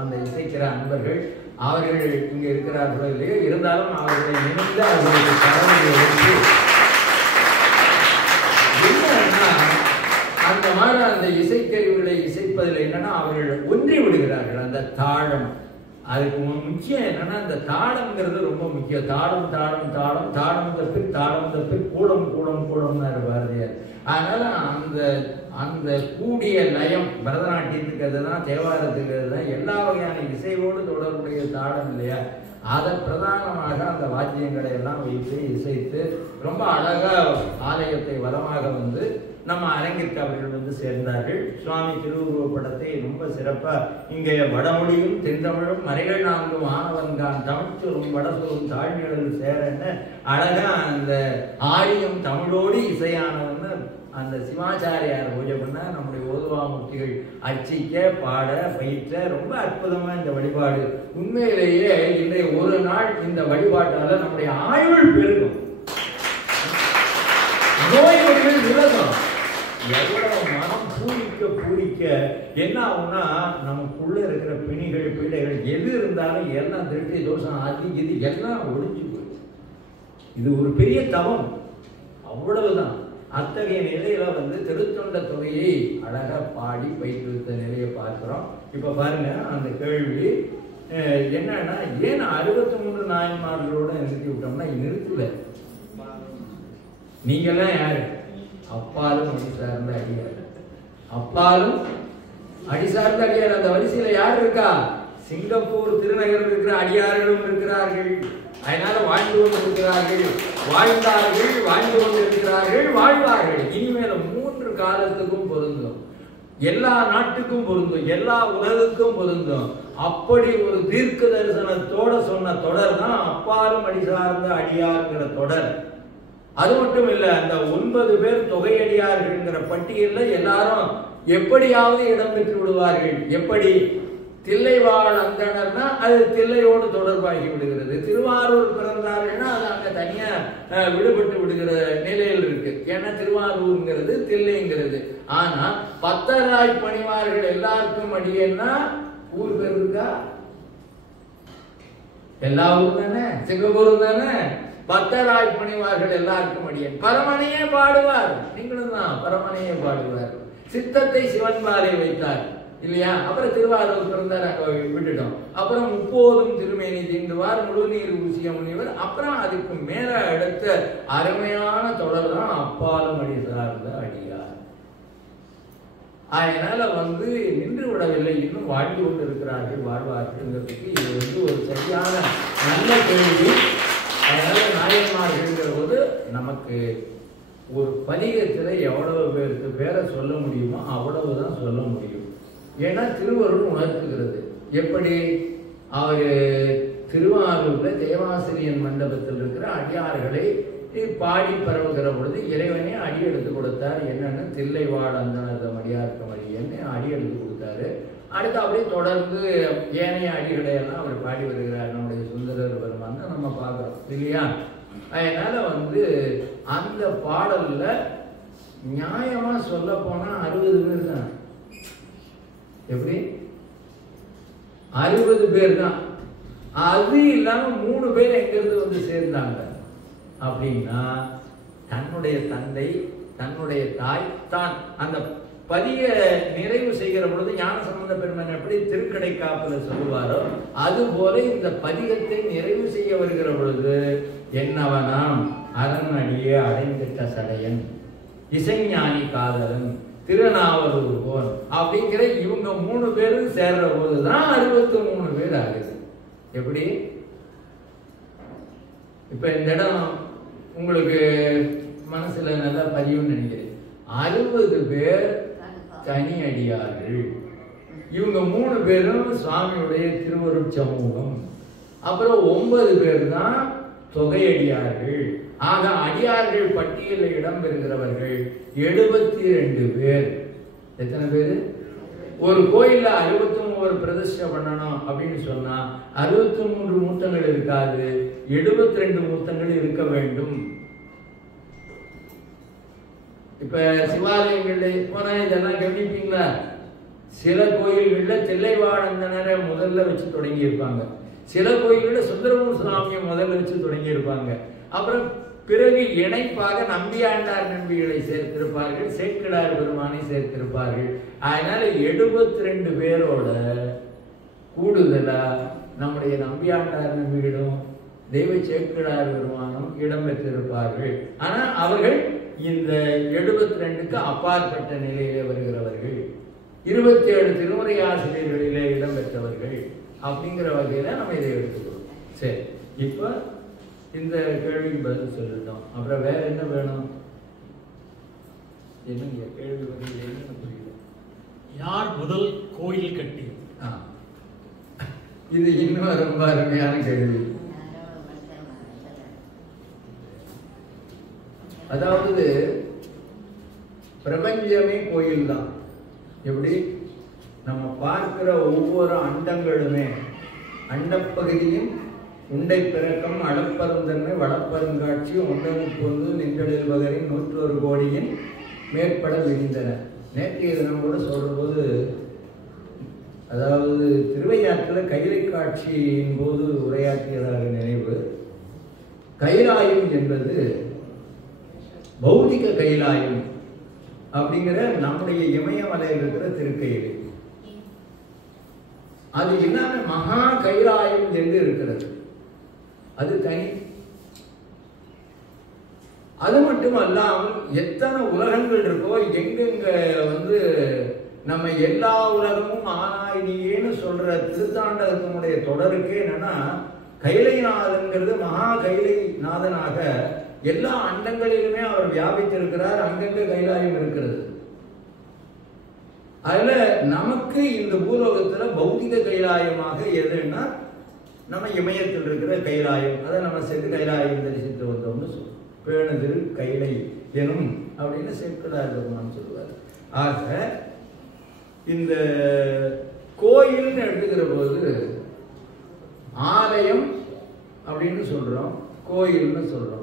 அந்த இசைக்கிற அன்பர்கள் அவர்கள் இங்க இருக்கிறார்களோ இல்லையோ, இருந்தாலும் அவர்களை நினைந்து அவர்களுக்கு கடமையை எடுத்து என்னன்னா அந்த மாதிரி அந்த இசைக்கருவிகளை இசைப்பதில் என்னன்னா அவர்கள் ஒன்றி விடுகிறார்கள். அந்த தாளம் அதுக்கு முக்கியம் என்னன்னா அந்த தாளம்ங்கிறது ரொம்ப முக்கியம். தாளம் தாளம் தாளம் தாளம் தப்பி கூடம் கூடம் கூடம்னாரு பாரதியார். அதனால அந்த அந்த கூடிய லயம் பரதநாட்டியத்துக்கு அதுதான், தேவாரத்துக்கு அதுதான், எல்லா வகையான இசையோடு தொடர்புடைய தாளம் இல்லையா? அதை பிரதானமாக அந்த வாத்தியங்களை எல்லாம் வைத்து இசைத்து ரொம்ப அழகா ஆலயத்தை வளமாக நம்ம அரங்கிற்கு அவர்கள் சேர்ந்தார்கள். சுவாமி திருவுருவ படத்தை ரொம்ப சிறப்பா இங்கே வடமொழியும் தென்தமிழும் மறைகள் 4 ஆனவன்கான் தமிழ்ச்சொலும் வடசொலும் தாழ்நிழல் சேரன்னு அழகா அந்த ஆரியம் தமிழோடு இசையானவன்னு அந்த சிவாச்சாரியார் பூஜை பண்ண நம்முடைய ஓதுவாமூர்த்திகள் அர்ச்சிக்க பாட பயிற்ற ரொம்ப அற்புதமா இந்த வழிபாடு. உண்மையிலேயே இன்றைய ஒரு நாள் இந்த வழிபாட்டால நம்முடைய ஆயுள் பெருகும், நோய்கள் விலகும். எவ்வளவு மனம் பூரிக்க என்ன ஆகும்னா நமக்குள்ள இருக்கிற பிணிகள் பீடைகள் எது இருந்தாலும் எல்லாம் திருஷ்டி தோஷம் அது இது எல்லாம் ஒழிஞ்சு போயிடும். இது ஒரு பெரிய தவம், அவ்வளவுதான். அத்தகைய நிலையில திருத்தொண்ட தொகையை அழகா பாடி பயிற்றுவித்த நிலையை பார்க்கிறோம். இப்ப பாருங்க அந்த கேள்வி என்னன்னா, ஏன் 63 நாயன்மார்களோட நிறுத்தி விட்டோம்னா நிறுத்தல. நீங்கெல்லாம் யாரு? அப்பாலும் அடி சார்ந்த அடியார், அப்பாலும் அடி சார்ந்த அடியார். அந்த வரிசையில யார் இருக்கா? சிங்கப்பூர் திருநகரில் இருக்கிற அடியார்களும் இருக்கிறார்கள். அதனால வாழ்ந்து கொண்டு இருக்கிறார்கள், வாழ்ந்தார்கள், வாழ்ந்து கொண்டு இருக்கிறார்கள், வாழ்வார்கள். இனிமேல 3 காலத்துக்கும் பொருந்தும், எல்லா நாட்டுக்கும் பொருந்தும், எல்லா உலகுக்கும் பொருந்தும். அப்படி ஒரு தீர்க்க தரிசனத்தோட சொன்ன தொடர் தான் அப்பாலும் அடி சார்ந்த அடியார்ங்கிற தொடர். அது மட்டும் இல்ல, அந்த 9 பேர் தொகையடியார்கள்ங்கிற பட்டியலில் எல்லாரும் எப்படியாவது இடம் பெற்று விடுவார்கள். எப்படி? தில்லைவாழ் அந்தணர்னா அது தில்லையோடு தொடர்பாகி விடுகிறது. திருவாரூர் பிறந்தார்கள்னா அது அங்க தனியா விடுபட்டு விடுகிற நிலையில் இருக்கு. ஏன்னா திருவாரூர்ங்கிறது தில்லைங்கிறது. ஆனா பத்தராய் பணிவார்கள் எல்லாருக்கும் அடியேன்னா ஊர் பேர் இருக்கா? எல்லா ஊர் தானே, சிங்கப்பூர் தானே. பத்தராய் பணிவார்கள் எல்லாருக்கும் அடியேன். பரமனையே பாடுவார், நீங்களும் தான் பரமனையே பாடுவார். சித்தத்தை சிவன் பாலை வைத்தார் இல்லையா? அப்புறம் திருவாரூர் பிறந்தார், அங்க விட்டுட்டோம். அப்புறம் 30 திருமேனி தீண்டுவார், முழுநீர் ஊசிய முனிவர். அப்புறம் அதுக்கு மேல அடுத்த அருமையான தொடர் தான் அப்பாலும் அடி சார்ந்த அடியார். அதனால வந்து நின்று விடவில்லை, இன்னும் வாழ்ந்து கொண்டு இருக்கிறார்கள், வாழ்வார்கள்ங்கிறதுக்கு இது ஒரு சரியான நல்ல கேள்வி. அதனால நாயன்மார்கள்ங்கிற போது நமக்கு ஒரு பதிகத்தில் எவ்வளவு பேருக்கு பேரை சொல்ல முடியுமோ அவ்வளவுதான் சொல்ல முடியும். ஏன்னா திருவருள் உணர்த்துகிறது. எப்படி அவர் திருவாரூர்ல தேவாசிரியன் மண்டபத்தில் இருக்கிற அடியார்களை பாடி பரவுகிற பொழுது இறைவனே அடி எடுத்து கொடுத்தார். என்னன்னு தில்லை வாழ் அந்தனதம் அடியார்க்க மடியன்னு அடி எடுத்து கொடுத்தாரு. அடுத்து அப்படியே தொடர்ந்து ஏனைய அடிகளை எல்லாம் அவர் பாடி வருகிறார். நம்முடைய சுந்தரர் பெருமான் நம்ம பார்க்கிறோம் இல்லையா? அதனால வந்து அந்த பாடல்ல நியாயமா சொல்ல போனா 60 பேர் தான். எப்படி 60 பேர் தான். அது இல்லாம 3 பேர் எங்கிருந்து வந்து சேர்ந்தாங்க அப்படின்னா தன்னுடைய தந்தை, தன்னுடைய தாய், தான் அந்த பதிய நிறைவு செய்கிற பொழுது ஞானசம்பந்த பெருமான் எப்படி திருக்கடை காப்புல சொல்லுவாரோ அது போல இந்த பதிகத்தை நிறைவு செய்ய வருகிற பொழுது என்னவனாம் அரண்மடியே அடைந்திட்ட சடையன், இசைஞானி காதலன், திருநாவலூர் போன் அப்படிங்கிற இவங்க 3 பேரும் சேர்ற போதுதான் 63 பேர் ஆகுது. எப்படி இப்ப இந்த இடம் உங்களுக்கு மனசுல நல்லா பதியும்னு நினைக்கிறேன். 60 பேர் தனி அடியார்கள், இவங்க 3 பேரும் சுவாமியுடைய திருவருட் சமூகம், அப்புறம் 9 பேர் தான் தொகையடியார்கள். ஆக அடியார்கள் பட்டியலில் இடம்பெறுகிறவர்கள் 72 பேர். எத்தனை பேர்? ஒரு கோயில்ல 63 பிரதிஷ்டை பண்ணணும் அப்படின்னு சொன்னா 63 மூர்த்தங்கள் இருக்காது, 72 மூர்த்தங்கள் இருக்க வேண்டும். இப்ப சிவாலயங்கள்ல போனா இதெல்லாம் கவனிப்பீங்களா? சில கோயில்கள்ல தில்லைவாழந்தனரை முதல்ல வச்சு தொடங்கி இருப்பாங்க, சில கோயில்கள்ல சுந்தரமூர் சுவாமியை முதல்ல வச்சு தொடங்கி இருப்பாங்க. அப்புறம் பிறகு இணைப்பாக நம்பியாண்டார் நம்பிகளை சேர்த்திருப்பார்கள், சேக்கிழார் பெருமானை சேர்த்திருப்பார்கள். அதனால 72 பேரோட கூடுதலா நம்முடைய நம்பியாண்டார் நம்பிகளும் தெய்வ சேக்கிழார் பெருமானும் இடம்பெற்றிருப்பார்கள். ஆனா அவர்கள் இந்த 72க்கு அப்பாற்பட்ட நிலையிலே வருகிறவர்கள், 27 திருமுறை ஆசிரியர்களிலே இடம்பெற்றவர்கள் அப்படிங்கிற வகையில நம்ம இதை எடுத்துக்கிறோம். சரி, இப்ப இந்த கேள்விக்கு பதில் சொல்லிட்டோம். அப்புறம் வேற என்ன வேணும்? என்ன கேள்வி பதில் என்ன புரியல? யார் முதல் கோயில் கட்டி? இது இன்னும் ரொம்ப அருமையான கேள்வி. அதாவது பிரபஞ்சமே கோயில் தான். எப்படி நம்ம பார்க்கிற ஒவ்வொரு அண்டங்களுமே, அண்டப்பகுதியும் உண்டை பிறக்கம் அளப்பருந்தன்மை வளப்பருங்காட்சி உண்டனுக்கு கொண்டு நின்றலில் வகரின் 101 கோடியின் மேற்பட விரிந்தன. நேற்றைய தினம் கூட சொல்ற போது, அதாவது திருவையாற்றில் கைலை காட்சியின் போது உரையாற்றியதாக நினைவு. கைலாயம் என்பது பௌதிக கைலாயம் அப்படிங்கிற நம்முடைய இமயமலையில் இருக்கிற திருக்கையில், அது இல்லாம மகா கைலாயம் என்று இருக்கிறது, அது தனி. அது மட்டும் அல்லாமல் எத்தனை உலகங்கள் இருக்கோ, எங்கெங்க வந்து நம்ம எல்லா உலகமும் ஆனாயினியேன்னு சொல்ற திருத்தாண்டகத்தினுடைய தொடருக்கே என்னன்னா கைலைநாதன்கிறது மகா கைலைநாதனாக எல்லா அண்டங்களிலுமே அவர் வியாபித்திருக்கிறார். அங்கங்க கைலாயம் இருக்கிறது. அதுல நமக்கு இந்த பூலோகத்துல பௌதிக கைலாயமாக எதுன்னா நம்ம இமயத்தில் இருக்கிற கைலாயம், அதை நம்ம சென்று கைலாயம் தரிசித்து வந்தோம்னு சொல்லுவோம். பேணுதிரு கைலை எனும் அப்படின்னு சேக்கிழார் பெருமான் சொல்லுவார். ஆக இந்த கோயில்னு எடுத்துக்கிற போது ஆலயம் அப்படின்னு சொல்றோம், கோயில்னு சொல்றோம்.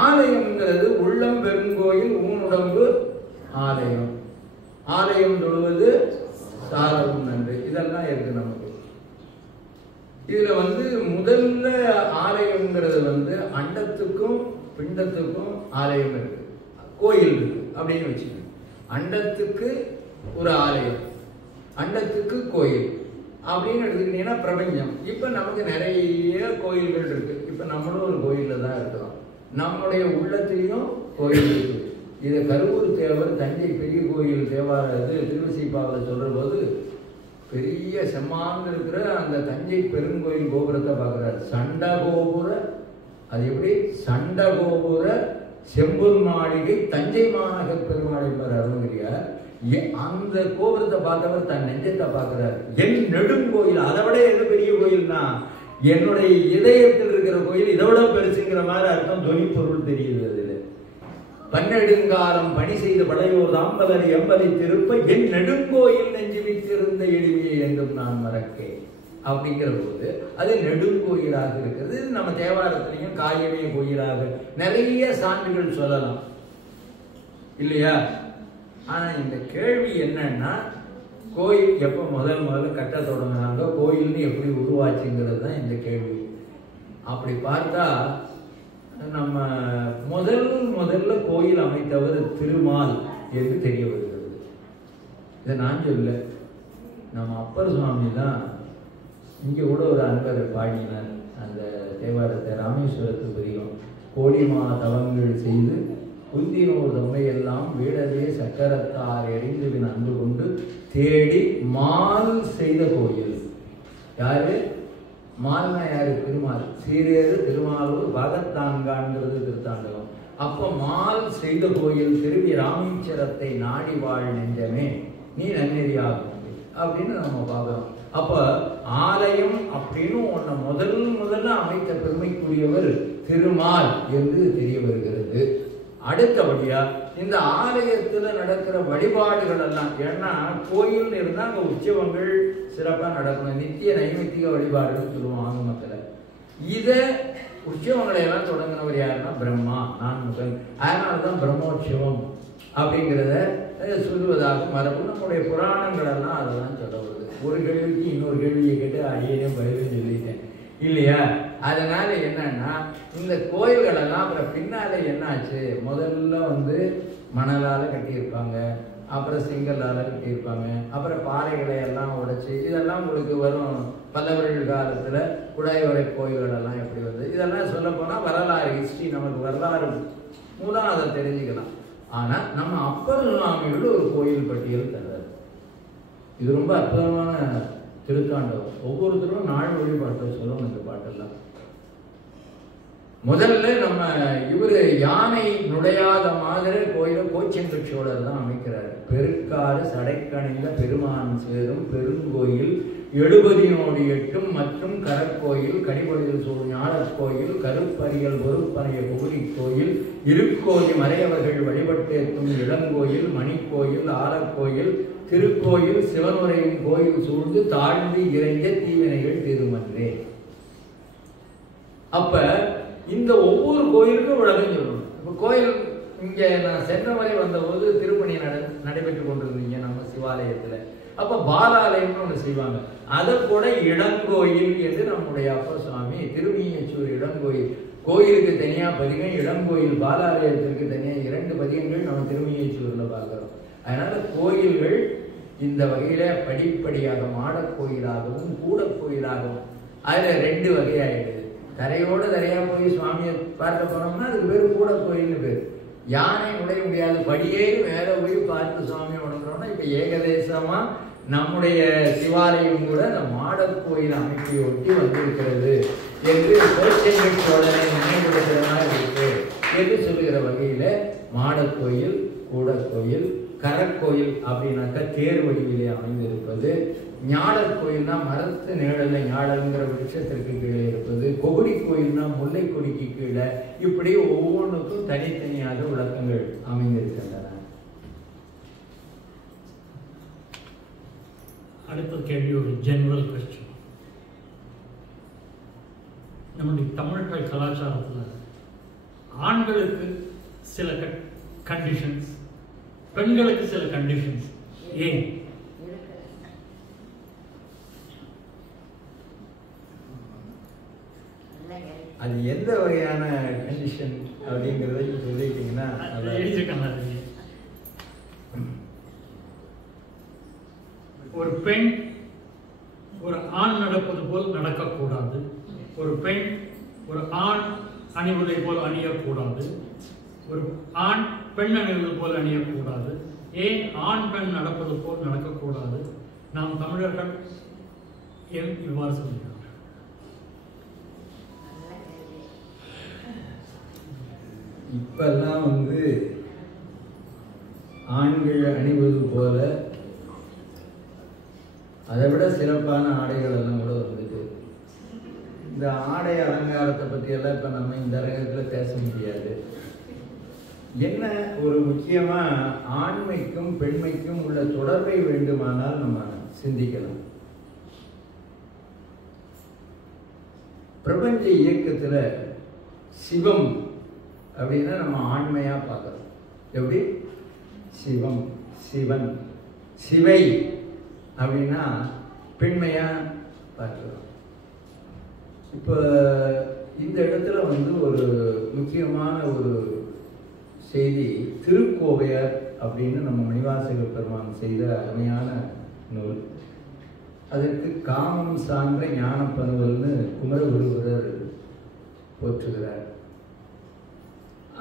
ஆலயம்ங்கிறது உள்ளம் பெருங்கோயில் ஊனுடம்பு ஆலயம், ஆலயம் தொழுவது சாலவும் நன்று, இதெல்லாம் இருக்கு நமக்கு. இதுல வந்து முதல்ல ஆலயம்ங்கிறது வந்து அண்டத்துக்கும் பிண்டத்துக்கும் ஆலயம் இருக்கு, கோயில் இருக்கு அப்படின்னு வச்சுக்கோங்க. அண்டத்துக்கு ஒரு ஆலயம், அண்டத்துக்கு கோயில் அப்படின்னு எடுத்துக்கிட்டீங்கன்னா பிரபஞ்சம். இப்ப நமக்கு நிறைய கோயில்கள் இருக்கு. இப்ப நம்மளும் ஒரு கோயில்ல தான் இருக்கிறோம். நம்முடைய உள்ளத்திலையும் கோயில் இருக்கு. இதை கருவூர் தேவர் தஞ்சை பெரிய கோயில் தேவார திருவிசைப்பாவில் சொல்கிற போது பெரிய செம்மாந்து இருக்கிற அந்த தஞ்சை பெருங்கோயில் கோபுரத்தை பார்க்குறாரு. சண்ட கோபுர, அது எப்படி சண்ட கோபுர செம்பொன் மாளிகை தஞ்சை மாநகர் பெருமாள் என்பவர் அருணகிரியார். அந்த கோபுரத்தை பார்த்தவர் தன் நெஞ்சத்தை பார்க்கிறார். என் நெடுங்கோயில், அதை விட எது பெரிய கோயில்னா என்னுடைய இதயத்தில் இருக்கிற கோயில் இதை விட பெருசுங்கிற மாதிரி அர்த்தம் தொனிப்பொருள் தெரியுது. அதில் பன்னெடுங்காலம் பணி செய்த படையோர் தாம்பலர் எம்பலை திருப்ப என் நெடுங்கோயில் நெஞ்சு வைத்திருந்த எளிமையை என்றும் நான் மறக்கேன் அப்படிங்கிற போது அது நெடுங்கோயிலாக இருக்கிறது. நம்ம தேவாரத்திலையும் காயமே கோயிலாக நிறைய சான்றுகள் சொல்லலாம் இல்லையா? ஆனா இந்த கேள்வி என்னன்னா, கோயில் எப்போ முதல்ல கட்ட தொடங்கினாங்க, கோயில்னு எப்படி உருவாச்சுங்கிறது தான் இந்த கேள்வி. அப்படி பார்த்தா நம்ம முதல்ல கோயில் அமைத்தவர் திருமால் என்று தெரிய வருகிறது. இதை நான் சொல்ல, நம்ம அப்பர் சுவாமி தான். இங்கே கூட ஒரு அன்பர் பாடினார் அந்த தேவாரத்தை, ராமேஸ்வரத்துக்கு பதிகம். கோடிமா தவங்கள் செய்து குந்தினோர் தம்மையெல்லாம் வீடவே சக்கரத்தார் எரிந்துவின் அன்பு கொண்டு தேடி மால் செய்த கோயில். யாரு மால்னா யாரு? திருமால். சீரேறு திருமாலூர் பாகத்தான்கான்கிறது திருத்தாண்டகம். அப்போ மால் செய்த கோயில் திருவி ராமேஸ்வரத்தை நாடி வாழ் நெஞ்சமே நீ நன்னெறியாகும் அப்படின்னு நம்ம பார்க்கிறோம். அப்ப ஆலயம் அப்படின்னு ஒன்ன முதல்ல அமைத்த பெருமைக்குரியவர் திருமால் என்று தெரிய வருகிறது. அடுத்தபடியா இந்த ஆலயத்துல நடக்கிற வழிபாடுகள் எல்லாம், ஏன்னா கோயில் இருந்தா அங்க உற்சவங்கள் சிறப்பா நடக்கணும், நித்திய நைமித்திக வழிபாடுன்னு சொல்லுவோம் ஆகமத்துல. இத உற்சவங்களை எல்லாம் தொடங்கினவர் யாருன்னா பிரம்மா, நான்முகன். அதனாலதான் பிரம்மோற்சவம் அப்படிங்கிறத சொல்லுவதாக மரபு. நம்முடைய புராணங்கள் எல்லாம் அதெல்லாம் சொல்ல வருது. ஒரு கேள்விக்கு இன்னொரு கேள்வியை கேட்டு அடியேனே பதிலும் சொல்லிட்டேன் இல்லையா? அதனால என்னன்னா இந்த கோயில்கள் எல்லாம் அப்புறம் பின்னால என்னாச்சு, முதல்ல மணலால கட்டியிருப்பாங்க, அப்புறம் செங்கல்லால கட்டியிருப்பாங்க, அப்புறம் பாறைகளை எல்லாம் உடைச்சு, இதெல்லாம் உங்களுக்கு வரும் பல்லவர்கள் காலத்துல குடாய்வரை கோயில்கள் எல்லாம் எப்படி வந்தது, இதெல்லாம் சொல்ல போனா வரலாறு ஹிஸ்டரி, நமக்கு வரலாறு மூலம் அதை தெரிஞ்சுக்கலாம். ஆனா நம்ம அப்பர் சுவாமியோட ஒரு கோயில் பட்டியல் தர்றாரு. இது ரொம்ப அற்புதமான திருத்தாண்டகம். ஒவ்வொருத்தரும் நாள் வழிபாட்டை சொல்லணும் இந்த பாட்டெல்லாம். முதல்ல நம்ம இவரு யானை நுழையாத மாதிரி கோயில கோச்செங்கல் சோழர் தான் அமைக்கிறாரு. பெருக்காறு சடைக்கணில பெருமான் சேரும் பெருங்கோயில் 70 மற்றும் கரக்கோயில் கடிபொழில் சூழ் ஞாழக்கோயில் கருப்பரியல் பொறுப்பனைய புகுரி கோயில் இருக்கோயில் மறையவர்கள் வழிபட்டேற்றும் இளங்கோயில் மணிக்கோயில் ஆலக்கோயில் திருக்கோயில் சிவனுரையின் கோயில் சூழ்ந்து தாழ்ந்து இறைஞ்ச தீவினைகள் திருமன்றே. அப்ப இந்த ஒவ்வொரு கோயிலுக்கும் விளக்கம் சொல்லணும். இப்ப கோயில் இங்க நான் சென்ற வரை வந்தபோது திருப்பணி நடைபெற்று கொண்டிருந்தீங்க நம்ம சிவாலயத்துல. அப்ப பாலாலயம்னு ஒண்ணு செய்வாங்க. அதை கூட இளங்கோயில் என்று நம்முடைய அப்பர் சுவாமி திருமீயச்சூர் இளங்கோயில் கோயிலுக்கு தனியா பதிகம், இளங்கோயில் பாலாலயத்திற்கு தனியா 2 பதிகங்கள் நம்ம திருமீயச்சூர்ல பார்க்கிறோம். அதனால கோயில்கள் இந்த வகையில படிப்படியாக மாடக் கோயிலாகவும் கூட கோயிலாகவும் அதுல 2 வகையாயிடுது. தரையோட தரையா போய் சுவாமியை பார்க்க போனோம்னா அதுக்கு பேர் கூட கோயில்னு பேர். யானை நுழைய முடியாது, படியே மேல போய் பார்த்து சுவாமியை உணர்ந்தோம்னா இப்ப ஏகதேசமா நம்முடைய சிவாலயம் கூட அந்த மாடக் கோயில் அமைப்பை ஒட்டி வந்திருக்கிறது என்று கோச்செங்கல் சோழனை நினைவுபடுத்துகிற மாதிரி இருக்கு என்று சொல்லுகிற வகையில மாடக் கோயில், கூட கோயில், கரக்கோயில் அப்படின்னாக்கா தேர் வடிவிலே அமைந்திருப்பது, ஞாழற் கோயில்னா மரத்து நிழல்ல ஞாழல்ங்கிற விருட்சத்திற்கு கீழே இருப்பது, கொகுடி கோயில்னா முல்லை கொடிக்கு கீழே, இப்படி ஒவ்வொன்றுக்கும் தனித்தனியாக விளக்கங்கள் அமைந்திருக்கின்றன. அடுத்த கேள்வி ஒரு ஜெனரல் கொஸ்டின். நம்முடைய தமிழர்கள் கலாச்சாரத்தில் ஆண்களுக்கு சில கண்டிஷன்ஸ், பெண்களுக்கு சில கண்டிஷன்ஸ். ஏன்? அது எந்த வகையான கண்டிஷன் அப்படிங்கிறத சொல்லிட்டீங்கன்னா எழுதிருக்காங்க. ஒரு பெண் ஒரு ஆண் நடப்பது போல் நடக்கக்கூடாது, ஒரு பெண் ஒரு ஆண் அணிவதை போல் அணியக்கூடாது, ஒரு ஆண் பெண் அணிவது போல் அணியக்கூடாது, ஏன் ஆண் பெண் நடப்பது போல் நடக்கக்கூடாது? நாம் தமிழர்கள் ஏன் இவ்வாறு சொல்கிறார்கள்? இப்பெல்லாம் ஆண்கள் அணிவது போல அதை விட சிறப்பான ஆடைகள் எல்லாம் கூட வந்துட்டு, இந்த ஆடை அலங்காரத்தை பற்றி எல்லாம் இப்போ நம்ம இந்த அரங்கத்தில் பேச முடியாது. என்ன ஒரு முக்கியமாக ஆண்மைக்கும் பெண்மைக்கும் உள்ள தொடர்பை வேண்டுமானால் நம்ம சிந்திக்கலாம். பிரபஞ்ச இயக்கத்தில் சிவம் அப்படின்னா நம்ம ஆண்மையா பார்க்கறோம். எப்படி? சிவம், சிவன், சிவை அப்படின்னா பெண்மையா பார்க்கிறோம். இப்போ இந்த இடத்துல ஒரு முக்கியமான ஒரு செய்தி, திருக்கோவையார் அப்படின்னு நம்ம மணிவாசக பெருமான் செய்த அருமையான நூல். அதற்கு காமம் சார்ந்த ஞானப்பனுவல்னு குமரகுருபரர் போற்றுகிறார்.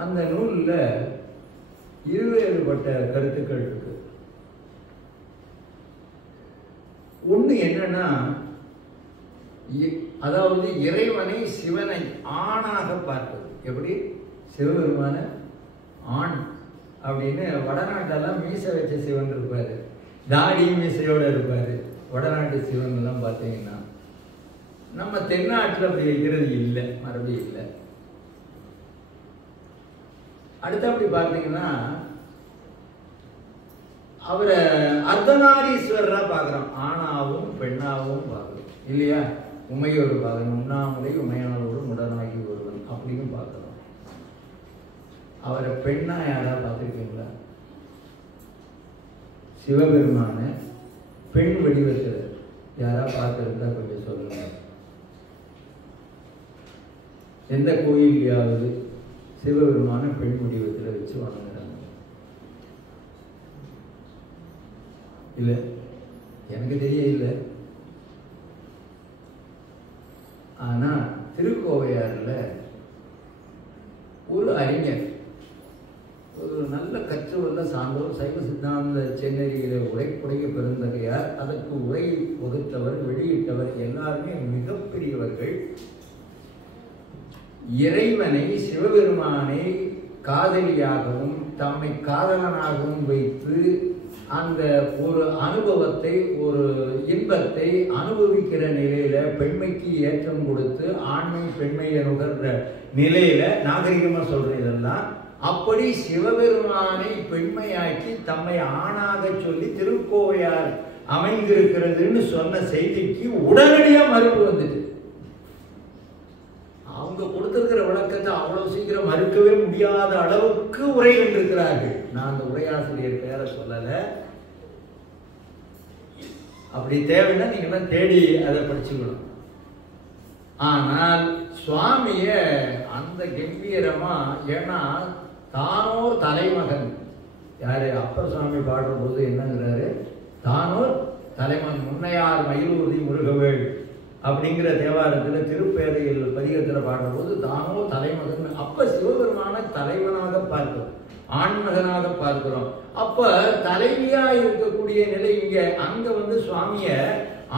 அந்த நூலில் இருவேறுபட்ட கருத்துக்கள் இருக்கு. ஒன்று என்னன்னா, அதாவது இறைவனை சிவனை ஆணாக பார்ப்பது. எப்படி? சிவபெருமான ஆண் அப்படின்னு வடநாட்டெல்லாம் மீசை வச்ச சிவன் இருப்பாரு, தாடியும் மீசையோட இருப்பாரு. வடநாட்டு சிவன் எல்லாம் பார்த்தீங்கன்னா நம்ம தென்னாட்டில் அப்படி வைக்கிறது இல்லை, மரபு இல்லை. அடுத்து அப்படி பார்த்தீங்கன்னா அவரை அர்த்தநாரீஸ்வரரா பார்க்குறோம், ஆணாவும் பெண்ணாவும் பார்க்குறோம் இல்லையா? உமையோடு பார்க்கணும், உண்ணாமுறை உமையானோடு உடனாகி ஒருவன் அப்படின்னு பார்க்குறோம். அவரை பெண்ணா யாரா பார்த்துருக்கீங்களா? சிவபெருமான பெண் வடிவத்தில் யாரா பார்த்துருந்தா கொஞ்சம் சொல்லுங்க. எந்த கோயிலையாவது சிவபெருமான பெண் வடிவத்தில் வச்சு வணங்குறாங்க? இல்லை, எனக்கு தெரிய இல்லை. ஆனா திருக்கோவையாறுல ஒரு அறிஞர், ஒரு நல்ல கற்றுவல்ல சான்றோர், சைவ சித்தாந்த சென்னறியில உரைப்புடைய பெருந்தகையார், அதற்கு உரை வகுத்தவர், வெளியிட்டவர் எல்லாருமே மிகப்பெரியவர்கள். இறைவனை, சிவபெருமானை காதலியாகவும் தம்மை காதலனாகவும் வைத்து அந்த ஒரு அனுபவத்தை, ஒரு இன்பத்தை அனுபவிக்கிற நிலையில பெண்மைக்கு ஏற்றம் கொடுத்து ஆண்மை பெண்மையை நுகர்ற நிலையில நாகரிகமா சொல்றேன் இதெல்லாம். அப்படி சிவபெருமானை பெண்மையாக்கி தம்மை ஆணாக சொல்லி திருக்கோவையார் அமைந்திருக்கிறதுன்னு சொன்ன செய்திக்கு உடனடியா மறுப்பு வந்துட்டு, அவங்க கொடுத்திருக்கிற விளக்கத்தை அவ்வளவு சீக்கிரம் மறுக்கவே முடியாத அளவுக்கு உரை கண்டிருக்கிறார்கள். நான் அந்த உரையாசிரியர் பேரை சொல்லல, அப்படி தேவைன்னா நீங்க தேடி அதை படிச்சுக்கணும். ஆனால் சுவாமிய அந்த கம்பீரமா, ஏன்னா தானோர் தலைமகன், யாரு அப்பர் சுவாமி பாடுற போது என்னங்கிறாரு? தானோர் தலைமகன் முன்னையார் மயிலூர்தி முருகவேள் அப்படிங்கிற தேவாரத்துல திருப்பேரையில் பதிகத்துல பாடுற போது தானோ தலைமகன். அப்ப சிவபெருமான தலைவனாக பார்க்கிறோம், ஆண்மகனாக பார்க்கிறோம். அப்ப தலைவியா இருக்கக்கூடிய நிலை இங்க. அங்க சுவாமிய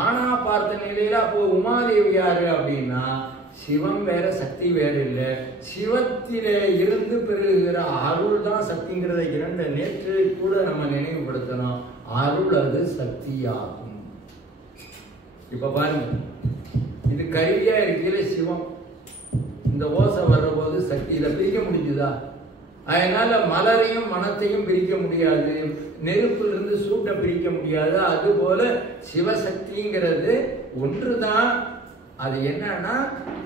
ஆனா பார்த்த நிலையில அப்போ உமாதேவி யாரு அப்படின்னா சிவம் வேற சக்தி வேற இல்லை. சிவத்திலே இருந்து பெறுகிற அருள் தான் சக்திங்கிறத இரண்டு நேற்று கூட நம்ம நினைவுபடுத்தணும். அருள் அது சக்தியாகும். இப்ப பாருங்க, இது கருவியா இருக்கிற சிவம், இந்த ஓசை வர்ற போது சக்தி. இதை பிரிக்க முடிஞ்சுதா? அதனால மலரையும் மனத்தையும் பிரிக்க முடியாது, நெருப்பிலிருந்து சூட்டை பிரிக்க முடியாது. அதுபோல சிவசக்திங்கிறது ஒன்றுதான். அது என்னன்னா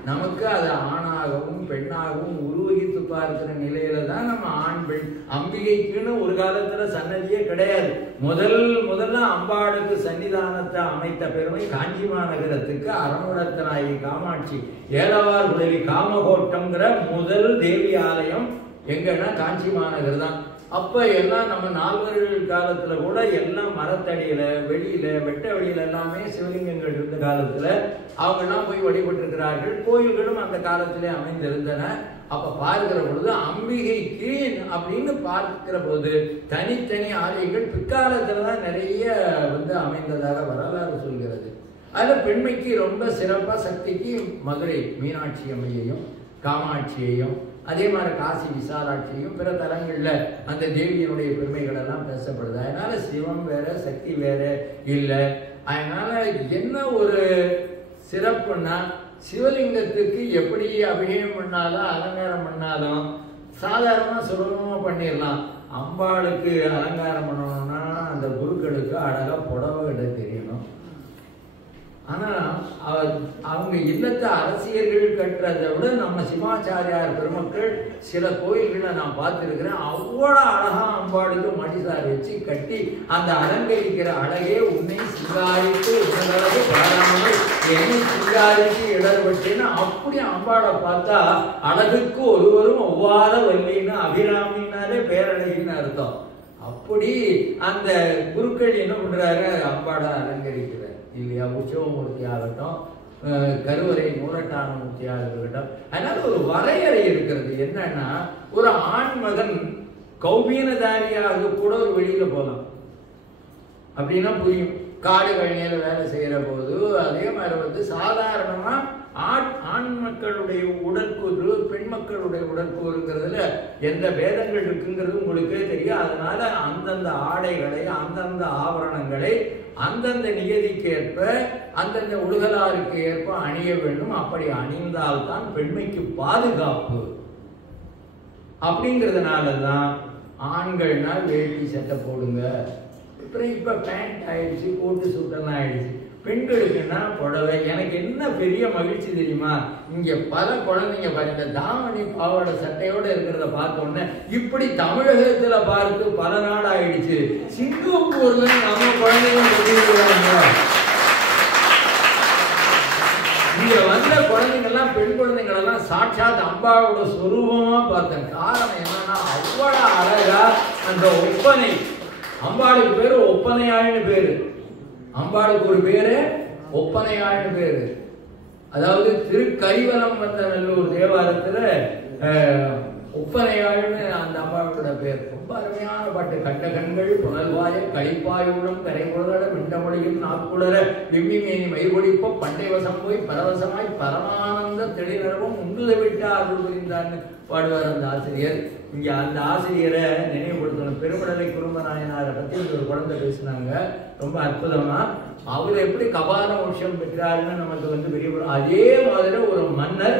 நமக்கு அது ஆணாகவும் பெண்ணாகவும் உருவகித்து பார்க்கிற நிலையில தான் நம்ம ஆண் பெண். அம்பிகைக்குன்னு ஒரு காலத்துல சன்னதியே கிடையாது. முதல்ல அம்பாளுக்கு சன்னிதானத்தை அமைத்த பெருமை காஞ்சி மாநகரத்துக்கு அரணுடத்தனாயி காமாட்சி ஏலவார் குடலி காமகோட்டம்ங்கிற முதல் தேவி ஆலயம் எங்கன்னா காஞ்சி மாநகர் தான். அப்ப எல்லாம் நம்ம நால்வர்கள் காலத்துல கூட எல்லாம் மரத்தடியில, வெளியில, வெட்ட வெளியில எல்லாமே சிவலிங்கங்கள் இருந்த காலத்துல அவங்க எல்லாம் போய் வழிபட்டு இருக்கிறார்கள். கோயில்களும் அந்த காலத்திலே அமைந்திருந்தன. அப்ப பார்க்கிற பொழுது அம்பிகைக்கு அப்படின்னு பார்க்கிற போது தனித்தனி ஆலயங்கள் பிற்காலத்துலதான் நிறைய அமைந்ததாக வரலாறு சொல்கிறது. அதுல பெண்மைக்கு ரொம்ப சிறப்பா சக்திக்கு மதுரை மீனாட்சி அம்மையையும் காமாட்சியையும் அதே மாதிரி காசி விசாலாட்சியையும் பிற தலங்கள்ல அந்த தேவியினுடைய பெருமைகள் எல்லாம் பேசப்படுது. அதனால சிவம் வேற சக்தி வேற இல்லை. அதனால என்ன ஒரு சிறப்புன்னா சிவலிங்கத்துக்கு எப்படி அபிஷேகம் பண்ணாலும் அலங்காரம் பண்ணாலும் சாதாரணமா சுலபமா பண்ணிடலாம். அம்பாளுக்கு அலங்காரம் பண்ணணும்னா அந்த குருக்களுக்கு அழகா புடவை கட்ட தெரியணும். ஆனா அவங்க இல்லத்தை அரசியல்கள் கட்டுறதை விட நம்ம சிவாச்சாரியார் பெருமக்கள் சில கோயில்களை நான் பார்த்துருக்கிறேன். அவ்வளோ அழகா அம்பாளுக்கு மடிசார் வச்சு கட்டி அந்த அலங்கரிக்கிற அழகே உன்னை சிங்காரித்து உணர்வு பாராமல் என்னை சிங்காரித்து இடர்பட்டேன்னு அப்படி அம்பாளை பார்த்தா அழகுக்கு ஒருவரும் ஒவ்வாத வல்லின்னு அபிராமின்னாலே பேரழகின்னு அர்த்தம். அப்படி அந்த குருக்கள் என்ன பண்றாரு, அம்பாளை அலங்கரிக்கிறார் இல்லையா. உற்சவமூர்த்தி ஆகட்டும், கருவறை மூலட்டான மூர்த்தியாக இருக்கட்டும். அதனால ஒரு வரையறை இருக்கிறது. என்னன்னா ஒரு ஆண் மகன் கௌபீனதாரியாக கூட ஒரு வெளியில போகலாம் அப்படின்னா புரியும். காடு கழினியில வேலை செய்யற போது அதே மாதிரி சாதாரணமா ஆண் மக்களுடைய உடற்கூறு பெண் மக்களுடைய உடற்கூறுங்கிறதுல எந்த பேதங்கள் இருக்குங்கிறது உங்களுக்கே தெரியும். அதனால அந்தந்த ஆடைகளை அந்தந்த ஆபரணங்களை அந்தந்த நியதிக்கு ஏற்ப அந்தந்த உடுகலாருக்கு ஏற்ப அணிய வேண்டும். அப்படி அணிந்தால்தான் பெண்மைக்கு பாதுகாப்பு. அப்படிங்கிறதுனாலதான் ஆண்கள்னா வேட்டி சட்டை போடுங்க, அப்புறம் இப்ப பேண்ட் ஆயிடுச்சு, கோட்டு சூட்டெல்லாம் ஆயிடுச்சு. பெண்களுக்குன்னா புடவை. எனக்கு என்ன பெரிய மகிழ்ச்சி தெரியுமா, இங்க பல குழந்தைங்க பாருங்க தாவணி பாவாடை சட்டையோட இருக்கிறத பார்த்தோன்னே இப்படி தமிழகத்துல பார்த்து பல நாள் ஆயிடுச்சு. சிங்கப்பூர்ல நம்ம குழந்தைங்க இங்க வந்த குழந்தைங்கள்லாம் பெண் குழந்தைங்களெல்லாம் சாட்சாத் அம்பாவோட சொரூபமா பார்த்தேன். காரணம் என்னன்னா அவ்வளவு அழகா அந்த ஒப்பனை. அம்பாளுக்கு பேரு ஒப்பனையாயின்னு பேரு. அம்பாளுக்கு ஒரு பேரு ஒப்பனையாயின்னு பேரு. அதாவது திருக்கரிவலம் வந்த நல்லூர் தேவாலயத்துல ஒப்பனையாயின்னு அந்த அம்பாளோட பேர். ரொம்ப அருமையான பாட்டு. கண்ட கண்கள் புனல்வாய களிப்பாயுடன் கரைபுழல விண்டமொழியும் நாக்குடர விம்மி மேனி மைகொடிப்போ பண்டை வசம் போய் பரவசமாய் பரமானந்த தெளிநரவும் உண்டுத விட்டா அருள் புரிந்தான்னு பாடுவார் அந்த ஆசிரியர். இங்க அந்த ஆசிரியரை நினைவுபடுத்தணும். பெருமடலை குடும்ப நாயனாரை பத்தி ஒரு குழந்தை பேசினாங்க ரொம்ப அற்புதமா. அவர் எப்படி கபால மோட்சம் பெற்றாருன்னு நமக்கு பெரிய. அதே மாதிரி ஒரு மன்னர்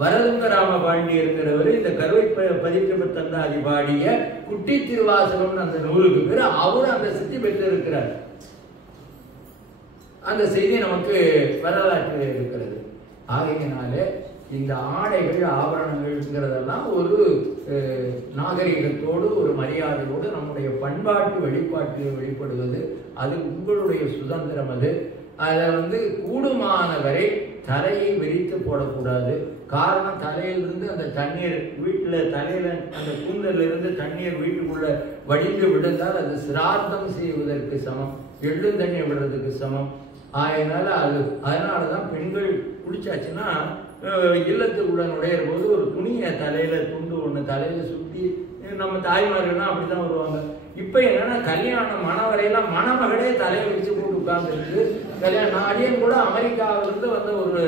வரதுங்கராம பாண்டி இருக்கிறவர் இந்த கருவை பதிப்பு தந்தாதி பாடிய குட்டி திருவாசகம் அந்த நூலுக்கு பேர். அவரும் அந்த சித்தி பெற்று இருக்கிறார். அந்த செய்தி நமக்கு வரலாற்று இருக்கிறது. ஆகையினாலே இந்த ஆடைகள் ஆபரணங்கள்ங்கிறதெல்லாம் ஒரு நாகரிகத்தோடு ஒரு மரியாதையோடு நம்முடைய பண்பாட்டு வெளிப்பாட்டில் வெளிப்படுவது. அது உங்களுடைய சுதந்திரம். அது அதை கூடுமான வரை தலையை விரித்து போடக்கூடாது. காரணம் தலையிலிருந்து அந்த தண்ணீர் வீட்டில் தலையில அந்த கூந்தலில் இருந்து தண்ணீர் வீட்டுக்குள்ள வடிந்து விழுந்தால் அது சிரார்த்தம் செய்வதற்கு சமம், எள்ளும் தண்ணி விடுறதுக்கு சமம். அதனாலதான் பெண்கள் குளிச்சாச்சுன்னா இல்லத்துக்குள்ள நுழையிற போது ஒரு துணியை தலையில துண்டு ஒண்ணு தலையில சுத்தி, நம்ம தாய்மார்கள்லாம் அப்படிதான் வருவாங்க. இப்ப என்னன்னா கல்யாணம் மணவரையெல்லாம் மணமகளே தலையை வச்சு போட்டு உட்கார்ந்துருக்கு. கல்யாணம் அடியன் கூட அமெரிக்காவிலிருந்து வந்த ஒரு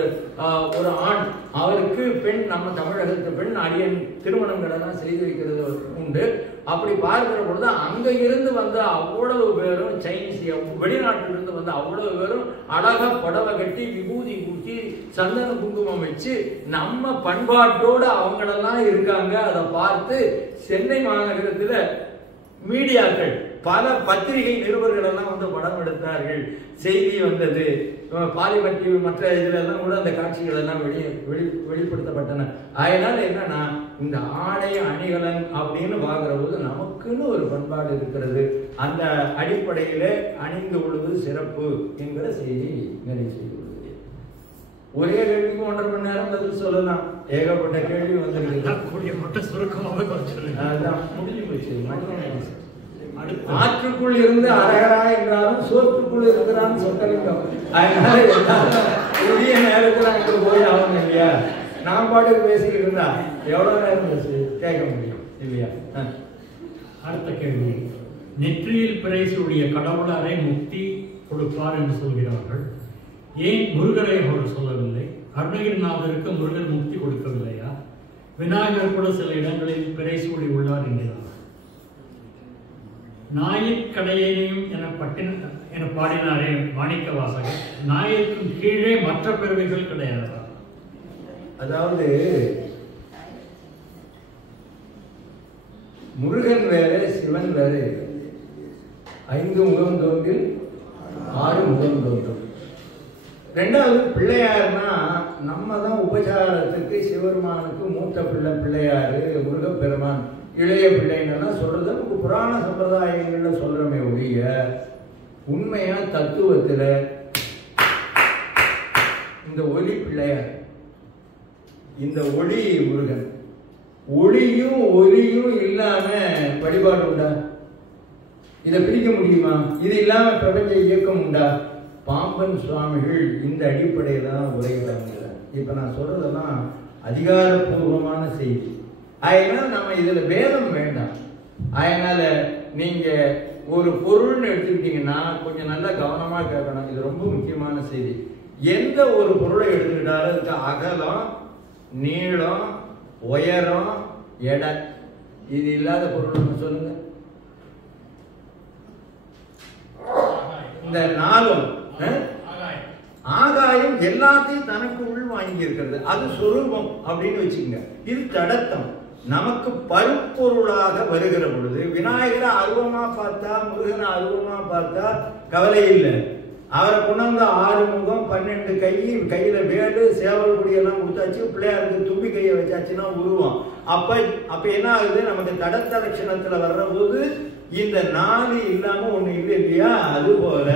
ஆண், அவருக்கு பெண், நம்ம தமிழகத்து பெண் அடியன் திருமணங்களை எல்லாம் செய்து வைக்கிறது உண்டு. அப்படி பார்க்கிற பொழுது அங்க இருந்து வந்த அவ்வளவு பேரும் சைனீஸ் வெளிநாட்டிலிருந்து வந்த அவ்வளவு பேரும் அழகா புடவை கட்டி விபூதி பூச்சி சந்தன குங்குமம் வச்சு நம்ம பண்பாட்டோடு அவங்களெல்லாம் இருக்காங்க. அதை பார்த்து சென்னை மாநகரத்துல மீடியாக்கள் பல பத்திரிகை நிருபர்கள் எல்லாம் படம் எடுத்தார்கள். செய்தி வந்தது. பாலிமர் டிவி மற்ற இதுல எல்லாம் கூட அந்த காட்சிகள் எல்லாம் வெளிப்படுத்தப்பட்டன. அதனால என்னன்னா இந்த ஆடை அணிகலன் அப்படின்னு பார்க்கிற போது நமக்குன்னு ஒரு பண்பாடு இருக்கிறது. அந்த அடிப்படையில அணிந்து கொள்வது சிறப்பு என்கிற செய்தி நிறைவு செய்துள்ளது. ஒரே கேள்விக்கு 1.5 மணி நேரம் பதில் சொல்லலாம். ஏகப்பட்ட கேள்வி வந்திருக்கு. அதான் முடிஞ்சு போச்சு. ஆற்றுக்குள் இருந்து அழகரா என்றாலும் சோற்றுக்குள் இருக்கிறான்னு சொத்தலிங்கம். அதனால உரிய நேரத்தில் அங்கே போய் ஆகணும் இல்லையா? நான் பாட்டுக்கு பேசிக்கிட்டு இருந்தா எவ்வளவு நேரம் கேட்க முடியும் இல்லையா? அடுத்த கேள்வி, நெற்றியில் பிறைசூடிய கடவுளரை முக்தி கொடுப்பார் என்று சொல்கிறார்கள். ஏன் முருகரை அவர் சொல்லவில்லை? அருணகிரிநாதருக்கு முருகன் முக்தி கொடுக்கவில்லையா? விநாயகர் கூட சில இடங்களில் பிறைசூடி உள்ளார் என்கிறார். நாயிற்கடையையும் என பாடினாரே மாணிக்க வாசகர், நாயிற்கும் கீழே மற்ற பிறவிகள் கிடையாதா? அதாவது முருகன் வேற சிவன் வேற. 5 முகம் தோன்றில் 6 முகம் தோன்றும். ரெண்டாவது பிள்ளையார்னா நம்ம தான் உபசாரத்துக்கு சிவபெருமானுக்கு மூத்த பிள்ளையாரு, முருகப்பெருமான் இளைய பிள்ளைன்னா சொல்றது நமக்கு புராண சம்பிரதாயங்கள்ல சொல்றமே ஒழிய உண்மையா தத்துவத்துல இந்த ஒளி பிள்ளையார், இந்த ஒளி முருகன். ஒளியும் ஒலியும் இல்லாம வழிபாடு உண்டா? இதை பிரிக்க முடியுமா? இது இல்லாம பிரபஞ்ச இயக்கம் உண்டா? பாம்பன் சுவாமிகள் இந்த அடிப்படையில தான் உரைகிறாங்க. இப்ப நான் சொல்றதெல்லாம் அதிகாரப்பூர்வமான செய்தி. அதனால நம்ம இதுல வேதம் வேண்டாம். அதனால நீங்க ஒரு பொருள்னு எடுத்துக்கிட்டீங்கன்னா கொஞ்சம் நல்லா கவனமா கேட்கணும். இது ரொம்ப முக்கியமான செய்தி. எந்த ஒரு பொருளை எடுத்துக்கிட்டாலும் அதுக்கு அகலம், நீளம், உயரம், எடை, இது இல்லாத பொருள் சொல்லுங்க. இந்த 4 ஆகாயம் எல்லாத்தையும் தனக்கு உள் வாங்கி இருக்கிறது. அது சொரூபம் அப்படின்னு வச்சுக்கோங்க. இது தடத்தம். நமக்கு பருப்பொருளாக வருகிற பொழுது விநாயகரை அருவமா பார்த்தா, முருகனை அருவமா பார்த்தா கவலை இல்லை. அவரை கொண்டாந்து 6 முகம் 12 கை, கையில வேடு சேவல் கொடியெல்லாம் கொடுத்தாச்சு, பிள்ளையாருக்கு தும்பி கையை வச்சாச்சுன்னா உருவம். அப்ப என்ன ஆகுது? நமக்கு தடத்த லட்சணத்துல வர்ற போது இந்த 4 இல்லாம ஒண்ணு இல்லை இல்லையா? அதுபோல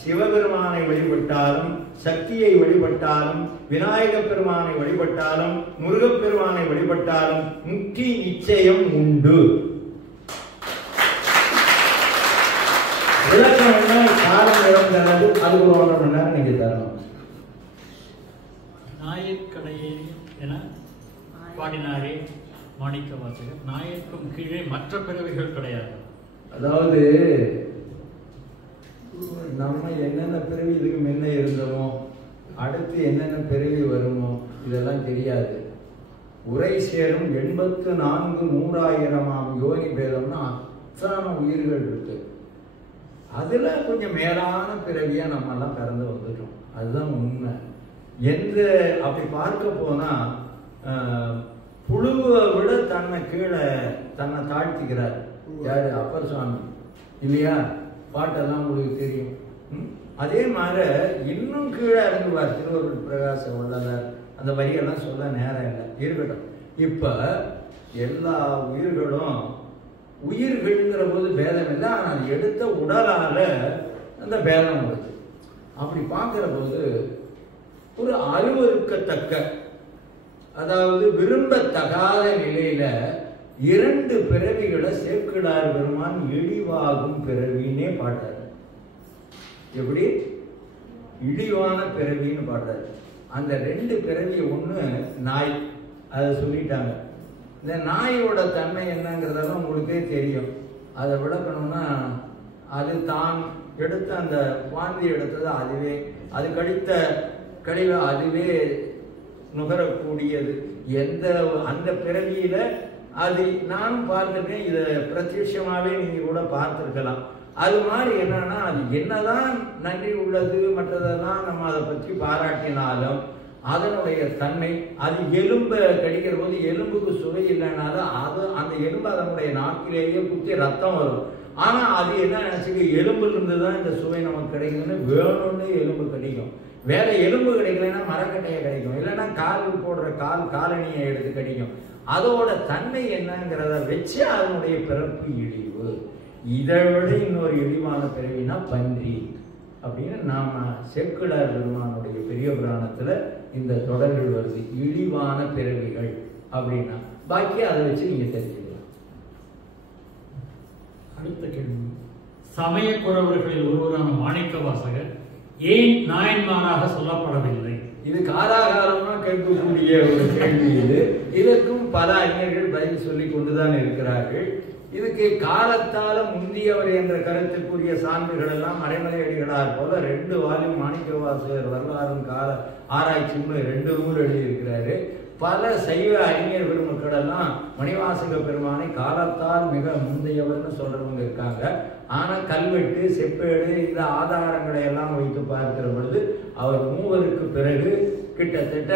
சிவபெருமானை வழிபட்டாலும், சக்தியை வழிபட்டாலும், விநாயக பெருமானை வழிபட்டாலும், முருகப்பெருமானை வழிபட்டாலும் முக்தி நிச்சயம் உண்டு. விளக்கம் காலம் இடம் தராது. அது ஒரு 1.5 மணி நேரம் நீங்க தரணும். நாயிற்கடையை என பாடினாரே மாணிக்க வாசகர், நாயிற்கும் கீழே மற்ற பிறவிகள் கிடையாது. அதாவது நம்ம என்னென்ன பிறவி இதுக்கு முன்ன இருந்தோமோ, அடுத்து என்னென்ன பிறவி வருமோ இதெல்லாம் தெரியாது. உரை சேரும் 84,100,000 யோனி பேதம்னா அத்தனை உயிர்கள் இருக்கு. அதுல கொஞ்சம் மேலான பிறவியா நம்ம எல்லாம் பிறந்து வந்துட்டோம். அதுதான் உண்மை. எந்த அப்படி பார்க்க போனா புழுவை விட தன்னை கீழே தன்னை தாழ்த்திக்கிறார். யாரு? அப்பர் சுவாமி இல்லையா? பாட்டெல்லாம் உங்களுக்கு தெரியும். அதே மாதிரி இன்னும் கீழே இறங்குவார் திருவருள் பிரகாச வள்ளலார். அந்த வரியெல்லாம் சொல்ல நேரம் இல்லை, இருக்கட்டும். இப்ப எல்லா உயிர்களும் உயிர்கள்ங்கிற போது பேதம் இல்லை. ஆனால் அது எடுத்த உடலால அந்த பேதம் வருது. அப்படி பார்க்கிற போது ஒரு அருவருக்கத்தக்க, அதாவது விரும்பத்தகாத நிலையில 2 பிறவிகளை சேக்கிழார் பெருமான் இழிவாகும் பிறவின்னே பாட்டார். எப்படி? இழிவான பிறவின்னு பாட்டார். அந்த 2 பிறவி, ஒண்ணு நாய், அதை சொல்லிட்டாங்க. இந்த நாயோட தன்மை என்னங்கிறதெல்லாம் உங்களுக்கே தெரியும். அதை விளக்கணும்னா அது தான் எடுத்த அந்த வாந்தி எடுத்தது அதுவே, அது கழித்த கழிவை அதுவே நுகரக்கூடியது. அந்த பிறவியில அது நானும் பார்த்துருக்கேன். இதை பிரத்யட்சமாவே நீங்க கூட பார்த்துருக்கலாம். அது மாதிரி என்னன்னா, அது என்னதான் நன்றி உள்ளது மற்றதெல்லாம் நம்ம அதை பற்றி பாராட்டினாலும் அதனுடைய தன்மை, அது எலும்பை கடிக்கிற போது எலும்புக்கு சுவை இல்லைனாலும் அது அந்த எலும்பு அதனுடைய நாக்கிலேயே குத்தி ரத்தம் வரும். ஆனா அது என்ன நினைச்சுக்கு, எலும்புல இருந்து தான் இந்த சுவை நமக்கு கிடைக்குதுன்னு வேணும்னு எலும்பு கிடைக்கும். வேற எலும்பு கிடைக்கலன்னா மரக்கட்டையை கிடைக்கும், இல்லைன்னா கால் போடுற காலணியை எடுத்து கிடைக்கும். அதோட தன்மை என்னங்கிறத வச்சு அதனுடைய பிறப்பு இழிவு. இதை விட இன்னொரு இழிவான பிறவினா பன்றி அப்படின்னு நாம சேக்கிழார் பெருமானுடைய பெரிய புராணத்துல இந்த தொடர்கள் வருது. இழிவான பிறவிகள் அப்படின்னா பாக்கி அதை வச்சு நீங்க தெரிஞ்சுக்கலாம். அடுத்த கேள்வி, சமய குறவர்களில் ஒருவரான மாணிக்க வாசகர் ஏன் நாயன்மாராக சொல்லப்படவில்லை? இது காலாகாலமா கேட்கக்கூடிய ஒரு கேள்வி இது. இதற்கும் பல அறிஞர்கள் பதில் சொல்லி கொண்டுதான் இருக்கிறார்கள். இதுக்கு காலத்தால முந்தியவர் என்ற கருத்துக்குரிய சான்றுகள் எல்லாம் மறைமலை அடிகளார் போல 2 வால்யூம் மாணிக்கவாசகர் வரலாறும் கால ஆராய்ச்சின்னு 2 நூல் எழுதியிருக்கிறாரு. பல சைவ அறிஞர் பெருமக்கள் எல்லாம் மணிவாசக பெருமானை காலத்தால் மிக முந்தையவர்னு சொல்றவங்க இருக்காங்க. ஆனா கல்வெட்டு செப்பேடு இந்த ஆதாரங்களை எல்லாம் வைத்து பார்க்கிற பொழுது அவர் 3 பிறகு கிட்டத்தட்ட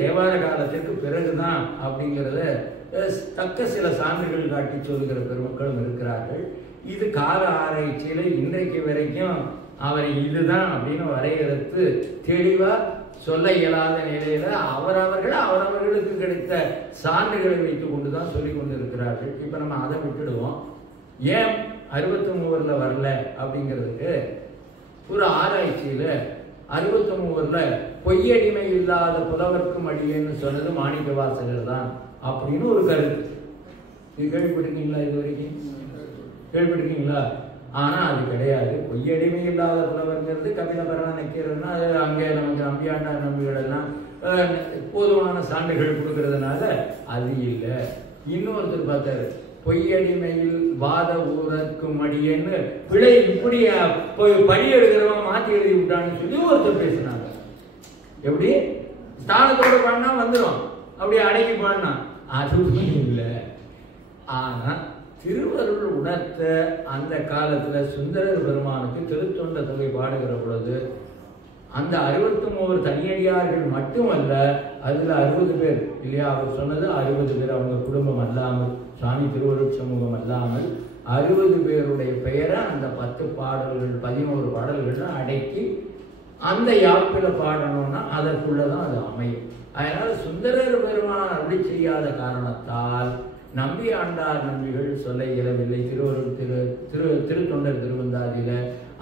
தேவார காலத்திற்கு பிறகுதான் அப்படிங்கிறத தக்க சில சான்றுகள் காட்டி சொல்லுகிற பெருமக்களும் இருக்கிறார்கள். இது கால ஆராய்ச்சியில இன்றைக்கு வரைக்கும் அவரை இதுதான் அப்படின்னு வரையறுத்து தெளிவா சொல்ல இயலாத நிலையில அவரவர்களுக்கு கிடைத்த சான்றுகளை வைத்துக் கொண்டுதான் சொல்லிக் கொண்டிருக்கிறார்கள். இப்ப நம்ம அதை விட்டுடுவோம். ஏன் 63 வரல அப்படிங்கிறதுக்கு ஒரு ஆராய்ச்சியில 63 பொய்யடிமை இல்லாத புலவர்க்கும் அடியேன்னு சொன்னது மாணிக்கவாசகர் தான் அப்படின்னு ஒரு கருத்து. இது கேள்விப்பட்டிருக்கீங்களா? இது வரைக்கும் கேள்விப்பட்டிருக்கீங்களா? ஆனா அது கிடையாது. பொய்யடிமை இல்லாத புலவர்ங்கிறது கபிலபரண நக்கீரன்னா அது அங்கே நமக்கு நம்பியாண்டார் நம்பிகள் எல்லாம் போதுமான சான்றுகள் கொடுக்கறதுனால அது இல்லை. இன்னொருத்தர் பார்த்தாரு, பொய்யடிமையில் வாத ஊரக்கும் அடியேன்னு பிழை இப்படி படி எடுக்கிறவன் மாற்றி எழுதி விட்டான்னு சொல்லி ஒருத்தர் பேசினாங்க. எப்படி ஸ்தானத்தோடு பாடினா வந்துடும், அப்படி அடங்கி பாடினா அதுவும் இல்லை. ஆனா திருவருள் உணர்த்த அந்த காலத்துல சுந்தரர் பெருமானுக்கு திருத்தொண்ட தொகை பாடுகிற பொழுது அந்த 63 தனியடியார்கள் மட்டுமல்ல, அதுல 60 பேர் இல்லையா? அவர் சொன்னது 60 பேர் அவங்க குடும்பம் அல்லாமல், சுவாமி திருவருட் சமூகம் அல்லாமல் 60 பேருடைய பெயரை அந்த 10 பாடல்கள் 11 பாடல்கள் அடக்கி அந்த யாப்பில பாடணும்னா அதற்குள்ளதான் அது அமையும். அதனால சுந்தரர் பெருமான் அப்படி செய்யாத காரணத்தால் நம்பி ஆண்டார் நம்பிகள் சொல்ல இயலவில்லை திருத்தொண்டர் திருவந்தாதியில.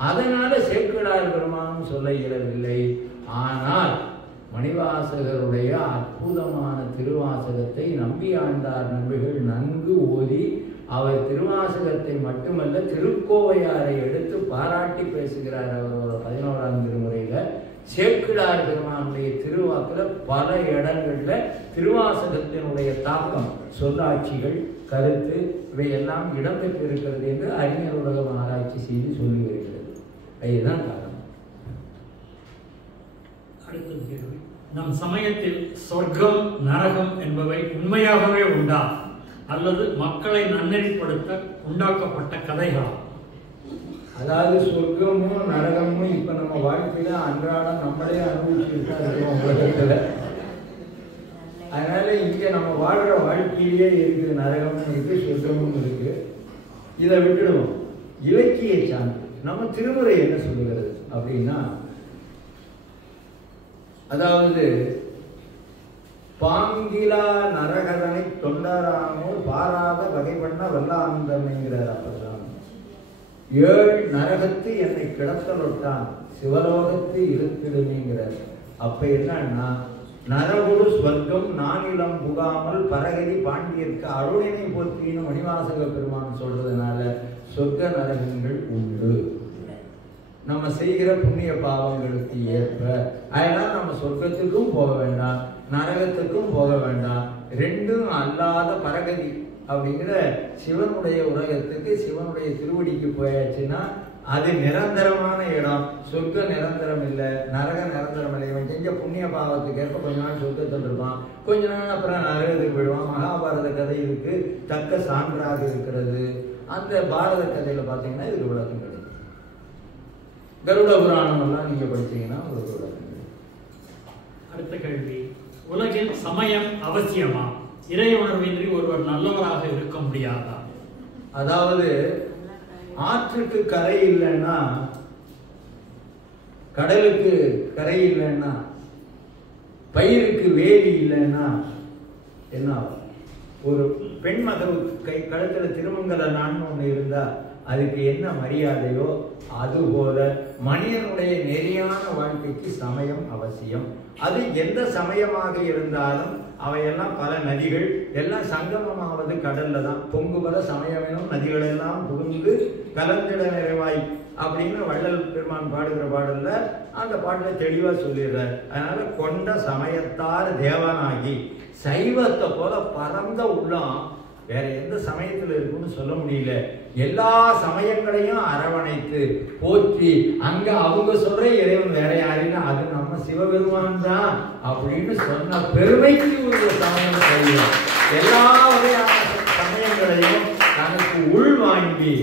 அதனால சேக்கிழார் பெருமானும் சொல்ல இயலவில்லை. ஆனால் மணிவாசகருடைய அற்புதமான திருவாசகத்தை நம்பி ஆண்டார் நம்பிகள் நன்கு ஓதி அவர் திருவாசகத்தை மட்டுமல்ல திருக்கோவையாரை எடுத்து பாராட்டி பேசுகிறார். அவரோட 11ஆம் திருமுறையில சேக்கிழார் பெருமானுடைய திருவாக்குல பல இடங்கள்ல திருவாசகத்தினுடைய தாக்கம், சொல்லாட்சிகள், கருத்து இவையெல்லாம் இடம்பெற்று இருக்கிறது என்று அறிஞர் உலகம் ஆராய்ச்சி செய்து சொல்லி வருகிறது. இதுதான் காரணம். அடுத்த கேள்வி, நம் சமயத்தில் சொர்க்கம் நரகம் என்பவை உண்மையாகவே உண்டா அல்லது மக்களை நன்னெறிப்படுத்த உண்டாக்கப்பட்ட கதைகளா? அதாவது சொர்க்கமும் நரகமும் இப்ப நம்ம வாழ்க்கையில அன்றாடம் நம்மளே அனுபவிச்சுட்டு இருக்கோம் உலகத்துல. அதனால இங்க நம்ம வாழ்ற வாழ்க்கையிலேயே இருக்குது, நரகமும் இருக்கு சொர்க்கமும் இருக்கு. இதை விட்டுடுவோம். இலக்கிய சான்று நம்ம திருமுறை என்ன சொல்லுகிறது அப்படின்னா, அதாவது பாங்கிலா நரகதனை தொண்டரானோர் பாராத வகை பண்ண வல்லானந்தம்ங்கிறார். அப்பதான் 7 நரகத்து என்னை கிடத்தலொட்டான் சிவலோகத்து இருத்திடுங்கிறார். அப்ப என்னன்னா, நரகுரு ஸ்வர்க்கம் நானிலம் புகாமல் பரகதி பாண்டியர்க்கு அருளினை போற்றின்னு மணிவாசக பெருமான் சொல்றதுனால சொர்க்க நரகங்கள் உண்டு. நம்ம செய்கிற புண்ணிய பாவங்களுக்கு ஏற்ப. அதனால நம்ம சொர்க்கத்துக்கும் போக வேண்டாம், நரகத்துக்கும் போக வேண்டாம். ரெண்டும் அல்லாத பரகதி அப்படிங்கிற சிவனுடைய உலகத்துக்கு, சிவனுடைய திருவடிக்கு போயாச்சுன்னா அது நிரந்தரமான இடம். சொர்க்க நிரந்தரம் இல்லை, நரக நிரந்தரம் இல்லை. இவன் செஞ்ச புண்ணிய பாவத்துக்கு ஏற்ப கொஞ்ச நாள் சொர்க்கத்தில் இருப்பான், கொஞ்ச நாள் அப்புறம் நரகத்துக்கு போயிடுவான். மகாபாரத கதை இதுக்கு தக்க சான்றாக இருக்கிறது. அந்த பாரத கதையில பார்த்தீங்கன்னா இதுக்கு விளக்கம் கிடைக்கும். கருட புராணம் எல்லாம் நீங்க படிச்சீங்கன்னா உங்களுக்கு விளக்கம் கிடைக்கும். அடுத்த கேள்வி, உலகில் சமயம் அவசியமா? இறை உணர்வின்றி ஒருவர் நல்லவராக இருக்க முடியாதா? அதாவது ஆற்றுக்கு கரை இல்லைன்னா, கடலுக்கு கரை இல்லைன்னா, பயிருக்கு வேலி இல்லைன்னா என்ன ஆகும்? ஒரு பெண் மகள் கழுத்துல திருமங்கல நான்னு ஒண்ணு இருந்தா அதுக்கு என்ன மரியாதையோ அதுபோல மனிதனுடைய நெறியான வாழ்க்கைக்கு சமயம் அவசியம். அது எந்த சமயமாக இருந்தாலும் அவையெல்லாம் பல நதிகள் எல்லாம் சங்கமமாவது கடல்ல தான். பொங்கு வர சமயமெனும் நதிகள் எல்லாம் புகுந்து கலந்திட நிறைவாய் அப்படின்னு வள்ளல் பெருமான் பாடுகிற பாடல்ல அந்த பாட்டுல தெளிவா சொல்லிடுறார். அதனால கொண்ட சமயத்தார் தேவனாகி சைவத்தை போல பரந்த உள்ளம் வேற எந்த சமயத்துல இருக்குன்னு சொல்ல முடியல. எல்லா சமயங்களையும் அரவணைத்து போற்றி அங்க அவங்க சொல்ற இறைவன் வேற யாருன்னா அது நம்ம சிவபெருமான் தான் அப்படின்னு சொன்ன பெருமைக்கு ஒரு சமயம் செய்யும். எல்லா வகையான சமயங்களையும் தனக்கு உள்வாங்கி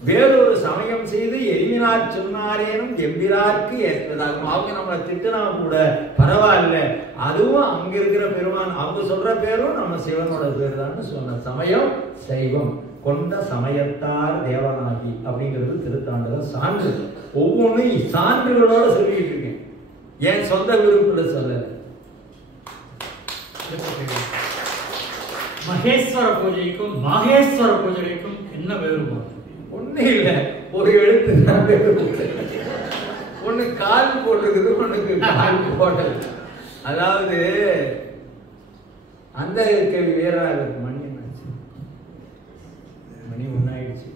வேறொரு சமயம் செய்து எளிமினார் சொன்னாரேனும் எம்பிராருக்கு ஏற்பதாகும். அவங்க நம்மளை திட்டுனா கூட பரவாயில்ல, அதுவும் அங்க இருக்கிற பெருமான் அவங்க சொல்ற பேரும் நம்ம சிவனோட பேர் தான் சொன்ன சமயம் சைவம். கொண்ட சமயத்தார் தேவனாகி அப்படிங்கிறது திருத்தாண்டகம் சான்று. ஒவ்வொன்றும் சான்றுகளோட சொல்லிட்டு இருக்கேன், என் சொந்த விருப்பத்துல சொல்லல. மகேஸ்வர பூஜைக்கும் மகேஸ்வர பூஜைக்கும் என்ன வேறுபாடு? ஒண்ணு இல்ல, ஒரு எழுத்து தான் வேறுபாடு. ஒண்ணு கால் போட்டிருக்குது, ஒண்ணுக்கு கால் போட்டது. அதாவது அந்த கேள்வி வேற மணி என்னாச்சு, மணி ஒன்னாயிடுச்சு.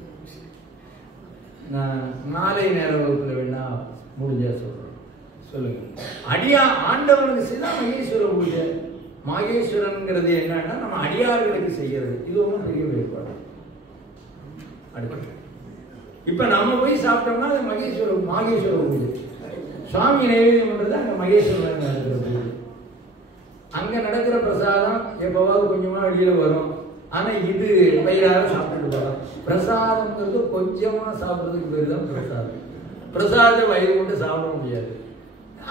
நான் நாளை நேர வகுப்புல வேணா முடிஞ்சா சொல்றேன். சொல்லுங்க. அடியா ஆண்டவனுக்கு செய்தா மகேஸ்வர பூஜை. மகேஸ்வரன்ங்கிறது என்னன்னா நம்ம அடியார்களுக்கு செய்யறது. இது ஒன்றும் பெரிய வேறுபாடு. அடுத்து இப்ப நம்ம போய் சாப்பிட்டோம்னா அது மகேஸ்வர பூஜை. சுவாமி நைவேத்தியம் பண்றது அங்க மகேஸ்வரன் நடக்கிற பூஜை. அங்க நடக்கிற பிரசாதம் எப்பவாவது கொஞ்சமா வெளியில வரும். ஆனா இது வயிறார சாப்பிட்டுட்டு போறோம். பிரசாதம்ங்கிறது கொஞ்சமா சாப்பிட்றதுக்கு பேர் தான் பிரசாதம். பிரசாதத்தை வயிறு கொண்டு சாப்பிட முடியாது.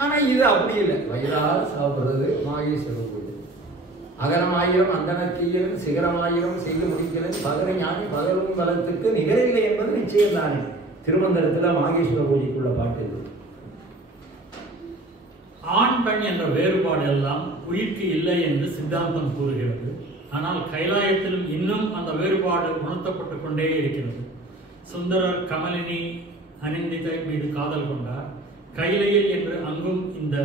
ஆனா இது அப்படி இல்லை, வயிறார சாப்பிட்றது மகேஸ்வர பூஜை. அகரமாயிரம் அந்தனத்தீயரும் சிகரமாயிரம் செய்து முடிக்கிறது பகர ஞானி பகரும் பலத்துக்கு நிகரில்லை என்பது நிச்சயம் தானே. திருமந்திரத்துல மகேஸ்வர பூஜைக்குள்ள பாட்டு இது. ஆண் பெண் என்ற வேறுபாடு எல்லாம் உயிர்க்கு இல்லை என்று சித்தாந்தம் கூறுகிறது. ஆனால் கைலாயத்திலும் இன்னும் அந்த வேறுபாடு உணர்த்தப்பட்டு கொண்டே இருக்கிறது. சுந்தரர் கமலினி அனிந்திதை மீது காதல் கொண்டார். கைலையில் என்று அங்கும் இந்த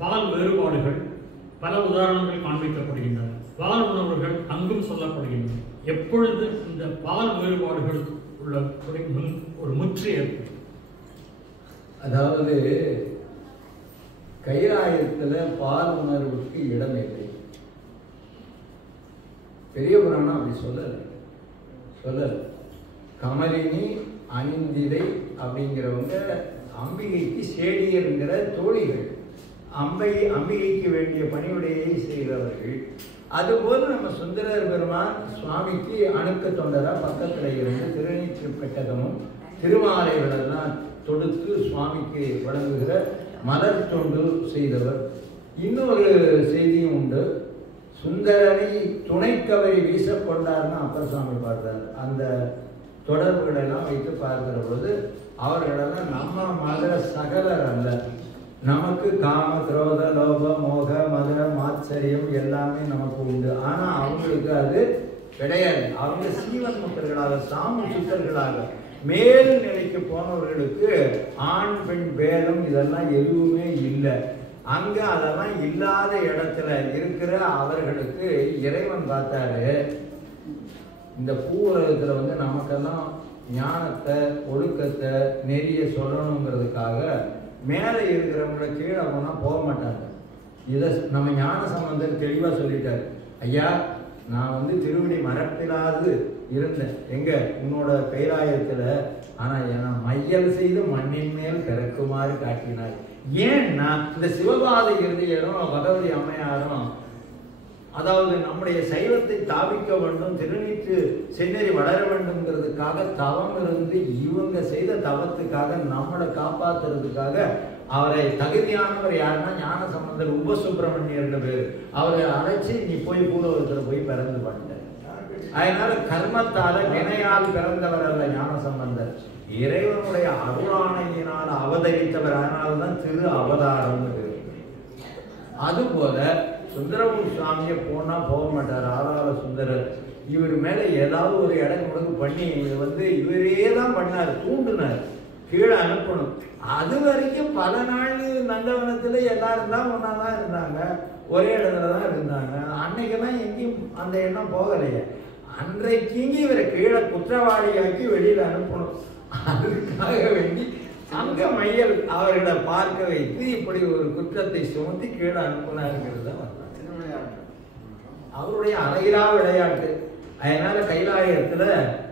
பால் வேறுபாடுகள் பல உதாரணங்கள் காண்பிக்கப்படுகின்றன. பால் உணர்வுகள் அங்கும் சொல்லப்படுகின்றன. எப்பொழுது இந்த பால் வேறுபாடுகள் உள்ள ஒரு முற்று ஏற்படும்? அதாவது கைலாயத்துல பால் உணர்வுக்கு இடம் இல்லை. பெரிய புராணம் அப்படி சொல்லல. கமலினி அனிந்திதை அப்படிங்கிறவங்க அம்பிகைக்கு சேடியருங்கிற தோழிகள். அம்பிகைக்கு வேண்டிய பணிவுடையை செய்கிறவர்கள். அதுபோல நம்ம சுந்தரர் பெருமான் சுவாமிக்கு அணுக்க தொண்டரா பக்கத்துல இருந்து திருநீற்று பெட்டகமும் திருமாலைகளெல்லாம் தொடுத்து சுவாமிக்கு வழங்குகிற மலர் தொண்டு செய்தவர். இன்னொரு செய்தியும் உண்டு. சுந்தரனை துணைக்கவரி வீசக்கொண்டார்னு அப்பர் சுவாமி பார்த்தார். அந்த தொடர்புகளெல்லாம் வைத்து பார்க்கிற பொழுது அவர்களெல்லாம் நம்ம மத சகலர் அல்ல. நமக்கு காம குரோத லோப மோக மத மாச்சரியம் எல்லாமே நமக்கு உண்டு. ஆனா அவங்களுக்கு அது கிடையாது. அவங்க சீவன் முத்தர்களாக சாமி சுத்தர்களாக மேல் நிலைக்கு போனவர்களுக்கு ஆண் பெண் பேதம் இதெல்லாம் எதுவுமே இல்லை. அங்க அதெல்லாம் இல்லாத இடத்துல இருக்கிற அவர்களுக்கு இறைவன் பார்த்தாரு, இந்த பூவுலகத்துல வந்து நமக்கெல்லாம் ஞானத்தை ஒழுக்கத்தை நெறிய சொல்லணுங்கிறதுக்காக மேலே இருக்கிறவங்களை கீழே போனா போக மாட்டாங்க. இதை நம்ம ஞான சம்பந்தர் தெளிவா சொல்லிட்டாரு. ஐயா, நான் வந்து திருவடி மரப்பிலாது இருந்தேன் எங்க உன்னோட கைலாயத்துல. ஆனா என மையல் செய்து மண்ணின் மேல் பிறக்குமாறு காட்டினார். ஏன்னா இந்த சிவபாத இருதயரும் பகவதி அம்மையாரும் அதாவது நம்முடைய சைவத்தை தாவிக்க வேண்டும், திருநீற்று செந்நெறி வளர வேண்டும்ங்கிறதுக்காக தவம் இருந்து இவங்க செய்த தவத்துக்காக நம்மளை காப்பாத்துறதுக்காக அவரை தகுதியானவர் யாருன்னா ஞான சம்பந்தர் உபசுப்பிரமணியர்னு பேரு. அவரை அழைச்சி நீ போய் பூலோகத்துல போய் பிறந்து பண்ண. அதனால கர்மத்தால வினையால் பிறந்தவர் அல்ல ஞான சம்பந்தர், இறைவனுடைய அருளாணையினால் அவதரித்தவர். அதனால்தான் திரு அவதாரம். அதுபோல சுந்தரமூர் சுவாமியை போனா போக மாட்டார் ஆதார சுந்தரர். இவர் மேல ஏதாவது ஒரு இடம் கொடுத்து பண்ணி வந்து இவரே தான் பண்ணார், தூண்டினார். கீழே அனுப்பணும். அது வரைக்கும் பல நாள் நந்தவனத்துல எல்லாரும் தான் ஒன்னாதான் இருந்தாங்க, ஒரே இடத்துல தான் இருந்தாங்க. அன்னைக்கெல்லாம் எங்கேயும் அந்த எண்ணம் போகலையே. அன்றைக்கு இவரை கீழே குற்றவாளியாக்கி வெளியில அனுப்பணும். அதுக்காக வேண்டி அங்க மையல் அவர்களை பார்க்க வைத்து இப்படி ஒரு குற்றத்தை சுமத்தி கீழே அனுப்பினாருங்கிறது தான் அவருடைய அழகிலா விளையாட்டு. அதனால கைலாயத்துல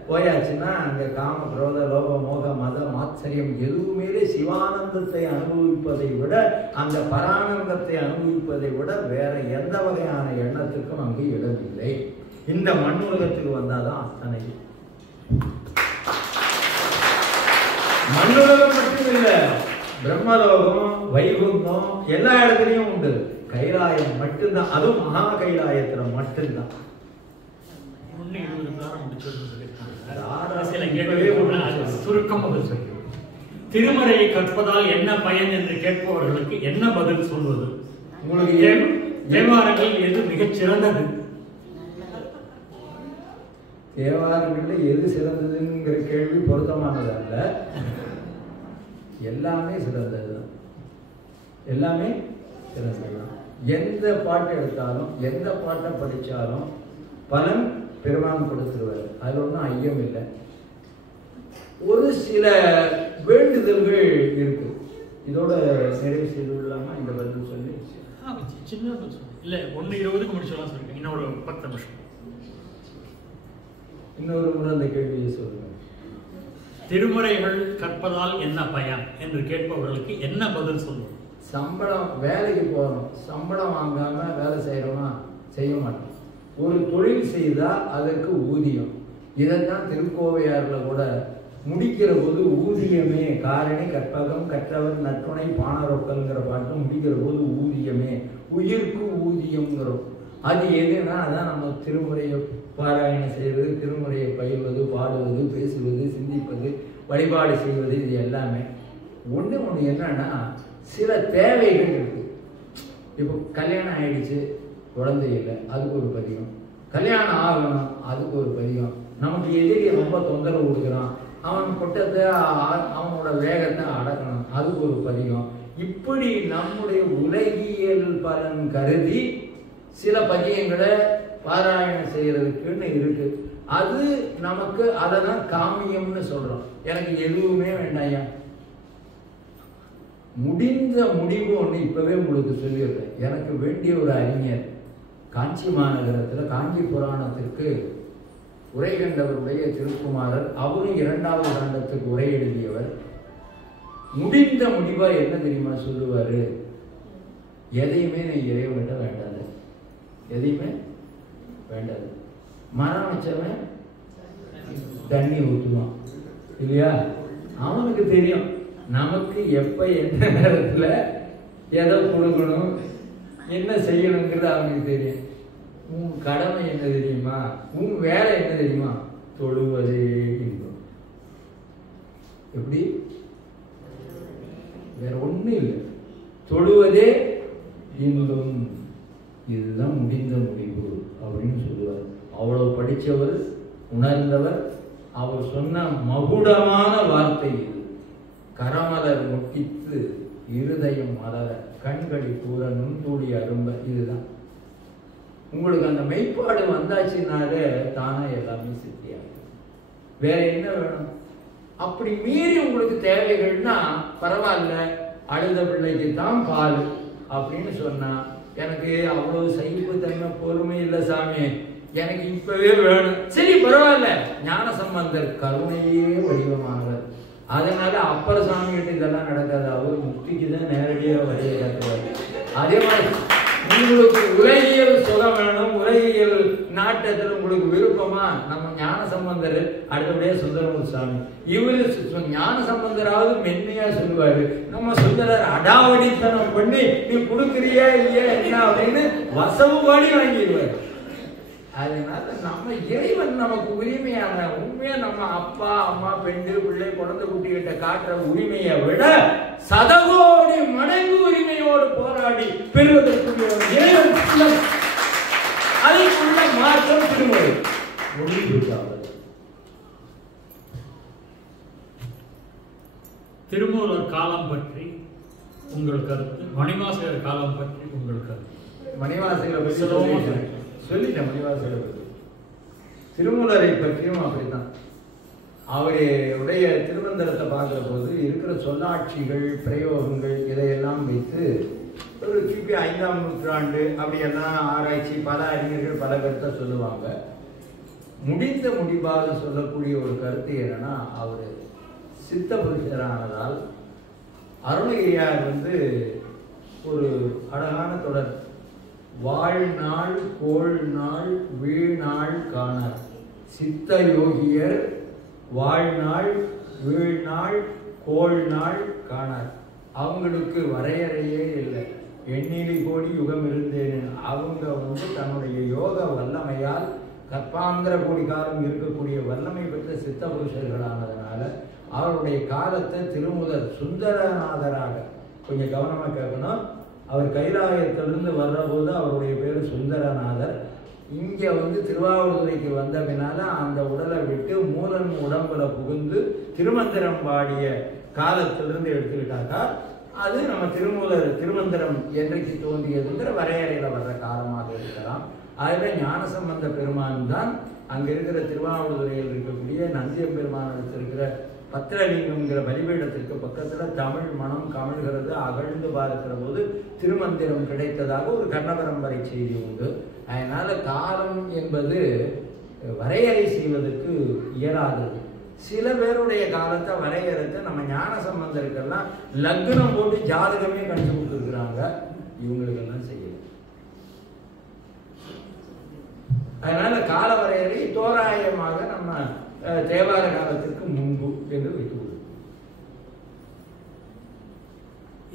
போயாச்சுன்னா அங்க காம குரோத லோக மோக மத மாத்சரியம் எதுவுமே சிவானந்தத்தை அனுபவிப்பதை விட, அந்த பரானந்தத்தை அனுபவிப்பதை விட வேற எந்த வகையான எண்ணத்துக்கும் அங்கு இடமில்லை. இந்த மண்ணுலகத்துக்கு வந்தாதான் அத்தனை. மண்ணுலகம் மட்டும் இல்ல, பிரம்மலோகம் வைகுந்தம் எல்லா இடத்துலயும் உண்டு. கைலாயம் மட்டும்தான், அதுவும் மகா கைலாயத்துல மட்டும்தான். திருமறையை கற்பதால் என்ன பயன் என்று கேட்பவர்களுக்கு என்ன பதில் சொல்வது? உங்களுக்கு தேவாரங்கள் எது மிகச் சிறந்தது? தேவாரங்கள்ல எது சிறந்ததுங்கிற கேள்வி பொருத்தமானது அல்ல. எல்லாமே சிறந்ததுதான், எல்லாமே சிறந்ததுதான். எந்த பாட்டு எடுத்தாலும் எந்த பாட்டை படித்தாலும் பலன் பெருமான் கொடுத்துருவார், அது ஒன்றும் ஐயம் இல்லை. ஒரு சில வேண்டுதல்கள் இருக்கு, இதோட நிறைவு செய்து விடலாமா? இந்த பதில் சொல்லி சின்ன இல்லை 1:20 முடிச்சலாம் சொல்லுங்க. இன்னொரு 10 நிமிஷம். இன்னொரு முறை அந்த கேள்வியை சொல்லுங்க. திருமுறைகள் கற்பதால் என்ன பயன் என்று கேட்பவர்களுக்கு என்ன பதில் சொல்லுவோம்? சம்பளம், வேலைக்கு போகிறோம், சம்பளம் வாங்காம வேலை செய்யறோமா? செய்ய மாட்டோம். ஒரு தொழில் செய்தால் அதற்கு ஊதியம். இதைத்தான் திருக்கோவையார்ல கூட முடிக்கிற போது ஊதியமே காரணி கற்பகம் கற்றவர் நற்றுணை பாணரொக்கல்ங்கிற பாட்டு முடிக்கிற போது ஊதியமே, உயிர்க்கு ஊதியம்ங்கிறோம். அது எதுனா அதான் நம்ம திருமுறையை பாராயணம் செய்வது, திருமுறையை பயில்வது, பாடுவது, பேசுவது, சிந்திப்பது, வழிபாடு செய்வது, இது எல்லாமே. ஒன்று என்னன்னா சில தேவைகள் இருக்கு. இப்போ கல்யாணம் ஆயிடுச்சு, குழந்தை இல்லை, அதுக்கு ஒரு பதிகம். கல்யாணம் ஆகணும், அதுக்கு ஒரு பதிகம். நமக்கு எதிரி ரொம்ப தொந்தரவு கொடுக்குறான், அவன் கொட்டத்தை அவனோட வேகத்தை அடக்கணும், அதுக்கு ஒரு பதிகம். இப்படி நம்முடைய உலகியல் பலன் கருதி சில பதியங்களை பாராயணம் செய்யறதுக்குன்னு இருக்கு. அது நமக்கு அதை தான் காமியம்னு சொல்றோம். எனக்கு எதுவுமே வேண்டாயா, முடிந்த முடிவு ஒன்று இப்பவே உங்களுக்கு சொல்லிடுறேன். எனக்கு வேண்டிய ஒரு அறிஞர் காஞ்சி மாநகரத்தில் காஞ்சி புராணத்திற்கு உரை கண்டவருடைய திருக்குமாரர், அவரும் 2வது காண்டத்துக்கு உரை எழுதியவர். முடிந்த முடிவா என்ன தெரியுமா சொல்லுவாரு? எதையுமே நீ இறைவன்கிட்ட வேண்டாது, எதையுமே வேண்டாது. மரம் வச்சவன் தண்ணி ஊற்றுவான் இல்லையா? அவனுக்கு தெரியும் நமக்கு எப்ப எந்த நேரத்துல எதை கொடுக்கணும், என்ன செய்யணுங்கிறது அவனுக்கு தெரியும். உன் கடமை என்ன தெரியுமா? உன் வேலை என்ன தெரியுமா? தொழுவதே இன்பம். எப்படி? வேற ஒண்ணும் இல்லை, தொழுவதே இன்பம். இதுதான் முடிந்த முடிவு அப்படின்னு சொல்லுவார். அவ்வளவு படித்தவர், உணர்ந்தவர். அவர் சொன்ன மகுடமான வார்த்தை இது. கரமலர் முட்டித்து இருதயம் மலர கண்களி கூற நுண்தூடி அரும்ப. இதுதான் உங்களுக்கு அந்த மெய்ப்பாடு வந்தாச்சுனாலே தானே எல்லாமே சித்தியாகும். வேற என்ன வேணும்? அப்படி மீறி உங்களுக்கு தேவைகள்னா பரவாயில்ல, அழுத பிள்ளைக்கு தான் பால் அப்படின்னு சொன்னா, எனக்கு அவ்வளவு சகிப்பு தன்மை பொறுமை இல்லை சாமி, எனக்கு இப்பவே வேணும், சரி பரவாயில்ல. ஞான சம்பந்தர் கருணையே வடிவமானவர். அதனால அப்பர சாமி கிட்ட இதெல்லாம் நடக்காது, அவர் முக்திக்கு தான் நேரடியாக வழியை காட்டுவார். அதே மாதிரி உங்களுக்கு உலகியல் சுகம் வேணும், உலகியல் நாட்டத்தில் உங்களுக்கு விருப்பமா, நம்ம ஞான சம்பந்தர் அடுத்தபடியா சுந்தரமூர்த்தி சாமி, இவரு ஞான சம்பந்தராவது மென்மையா சொல்லுவாரு. நம்ம சுந்தரர் அடாவடித்தனம் பண்ணி நீ கொடுக்குறியா இல்லையா என்ன அப்படின்னு வசவு பாடி வாங்கிடுவாரு. அதனால நம்ம இறைவன் நமக்கு உரிமையான, உண்மையா நம்ம அப்பா அம்மா பெண்டு பிள்ளை குழந்தை குட்டிகிட்ட காட்டுற உரிமையை விட சதகோடி மடங்கு உரிமையோடு போராடி பெறுவதற்குரிய இறைவன் அதற்குள்ள மாற்றம் திருமுறை ஒளிபுரியாவது. திருமூலர் காலம் பற்றி உங்கள் கருத்து, மணிவாசகர் காலம் பற்றி உங்கள் கருத்து. மணிவாசகரை பற்றி சொல்லிட்டேன். மணிவாசகரை பற்றி, திருமூலரை பற்றியும் அப்படித்தான். அவருடைய திருமந்திரத்தை பார்க்குற போது இருக்கிற சொல்லாட்சிகள், பிரயோகங்கள் இதையெல்லாம் வைத்து ஒரு கிபி 5ஆம் நூற்றாண்டு அப்படியெல்லாம் ஆராய்ச்சி பல அறிஞர்கள் பல கருத்தை சொல்லுவாங்க. முடிந்த முடிவாக சொல்லக்கூடிய ஒரு கருத்து என்னன்னா, அவர் சித்த புருஷரானதால் அருணகிரியார் ஒரு அழகான தொடர், வாழ்நாள் கோள் நாள் வீழ்நாள் காணார் சித்த யோகியர் வாழ்நாள் வீழ்நாள் கோள் நாள் காணார். அவங்களுக்கு வரையறையே இல்லை. எண்ணிலி கோடி யுகம் இருந்தேன். அவங்க தன்னுடைய யோக வல்லமையால் கற்பாந்திர கோடி காலம் இருக்கக்கூடிய வல்லமை பெற்ற சித்த புருஷர்களானதுனால அவருடைய காலத்தை திருமூலர் சுந்தரநாதராக, கொஞ்சம் கவனமாக கேட்கணும், அவர் கைலாயத்திலிருந்து வர்ற போது அவருடைய பேர் சுந்தரநாதர். இங்கே திருவாவூதுறைக்கு வந்த பின்னால அந்த உடலை விட்டு மூலன் உடம்புல புகுந்து திருமந்திரம் பாடிய காலத்திலிருந்து எடுத்துக்கிட்டாக்கா அது நம்ம திருமந்திரம் என்றைக்கு தோன்றியதுங்கிற வரையறையில் வர்ற காலமாக இருக்கலாம். அதில் ஞானசம்பந்த பெருமான் தான் அங்கே இருக்கிற திருவாவூதுறையில் இருக்கக்கூடிய நந்தியம்பெருமான் இருக்கிற பத்திரலிங்கம்ங்கிற பலிபீடத்திற்கு பக்கத்தில் தமிழ் மனம் கமழ்கிறது அகழ்ந்து பார்க்கிற போது திருமந்திரம் கிடைத்ததாக ஒரு கர்ணபரம்பரை செய்தி உண்டு. அதனால காலம் என்பது வரையறை செய்வதற்கு இயலாதது. சில பேருடைய காலத்தை வரையறத்தை நம்ம ஞான சம்பந்தருக்கெல்லாம் லக்னம் போட்டு ஜாதகமே கணிச்சு கொடுத்துருக்குறாங்க, இவங்களுக்கெல்லாம் செய்யல. அதனால கால வரையறை தோராயமாக நம்ம தேவார காலத்திற்கு முன்பு என்று வைத்துக் கொள்ளும்.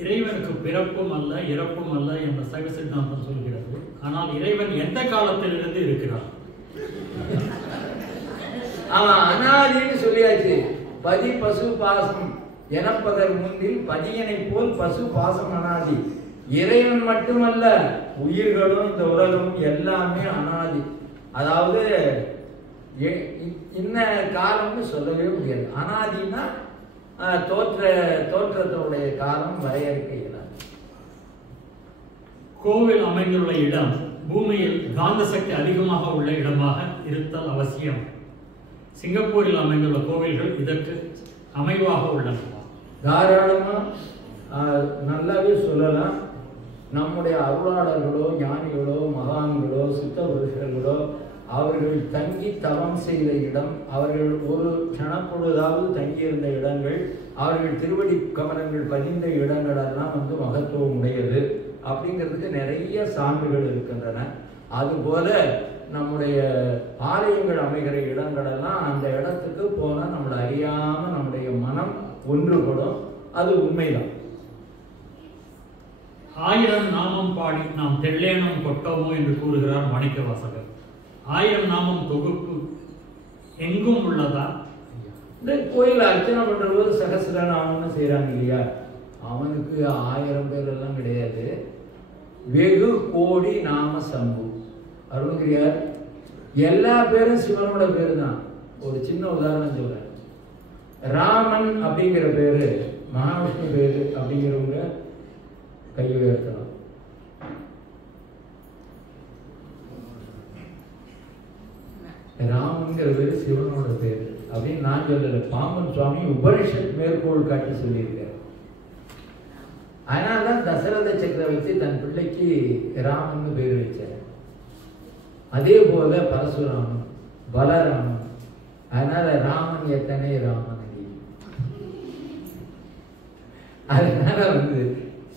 இறைவனுக்கு பிறப்பும் அல்ல இறப்பும் அல்ல என்ற சைவ சித்தாந்தம் சொல்கிறது. ஆனால் இறைவன் எந்த காலத்திலிருந்து இருக்கிறார்? அவன் அனாதின்னு சொல்லியாச்சு. பதி பசு பாசம் எனப்பதர் முன்பில் பதியனை போல் பசு பாசம் அனாதி. இறைவன் மட்டுமல்ல, உயிர்களும் இந்த உலகம் எல்லாமே அனாதி. அதாவது இன்ன காலம்னு சொல்லவே முடியாது. அனாதினா தோற்றத்துடைய காலம் வரையறுக்க இயலாது. கோவில் அமைந்துள்ள இடம் பூமியில் காந்த சக்தி அதிகமாக உள்ள இடமாக இருத்தல் அவசியம். சிங்கப்பூரில் அமைந்துள்ள கோவில்கள் இதற்கு அமைவாக உள்ளன. தாராளமா நல்லாவே சொல்லலாம். நம்முடைய அருளாளர்களோ ஞானிகளோ மகான்களோ சித்த புருஷர்களோ அவர்கள் தங்கி தவம் செய்த இடம், அவர்கள் ஒரு கணப்பொழுதாவது தங்கியிருந்த இடங்கள், அவர்கள் திருவடி கமலங்கள் பதிந்த இடங்களெல்லாம் மகத்துவம் உடையது அப்படிங்கிறதுக்கு நிறைய சான்றுகள் இருக்கின்றன. அதுபோல நம்முடைய ஆலயங்கள் அமைகிற இடங்களெல்லாம் அந்த இடத்துக்கு போனால் நம்மளை அறியாம நம்முடைய மனம் ஒன்றுபடும். அது உண்மைதான். 1000 நாமம் பாடி நாம் தெள்ளேனம் கொட்டோமோ என்று கூறுகிறார் மாணிக்க வாசகர். 1000 நாமம் தொகுப்பு எங்கும் உள்ளதா? இந்த கோயில் அர்ச்சனை பண்ற போது சகசிர நாமம்னு செய்யறாங்க இல்லையா, அவனுக்கு 1000 பேர் எல்லாம் கிடையாது. வெகு கோடி நாம சம்பு. அருணகிரியார் எல்லா பேரும் சிவனோட பேரு தான். ஒரு சின்ன உதாரணம் சொல்றேன். ராமன் அப்படிங்கிற பேரு மகாவிஷ்ணு பேரு அப்படிங்கிறவங்க கை உயர்த்தலாம். ராமன்கிற பேரு சிவனோட பேரு அப்படின்னு நான் சொல்லல, பாம்பன் சுவாமி உபனிஷத் மேற்கோள் காட்டி சொல்லியிருக்காரு. அதனால்தான் தசரத சக்கரவர்த்தி தன் பிள்ளைக்கு ராமன் பேர் வச்சார். அதே போல பரசுராமன், பலராமன். அதனால ராமன் எத்தனை ராமன். அதனால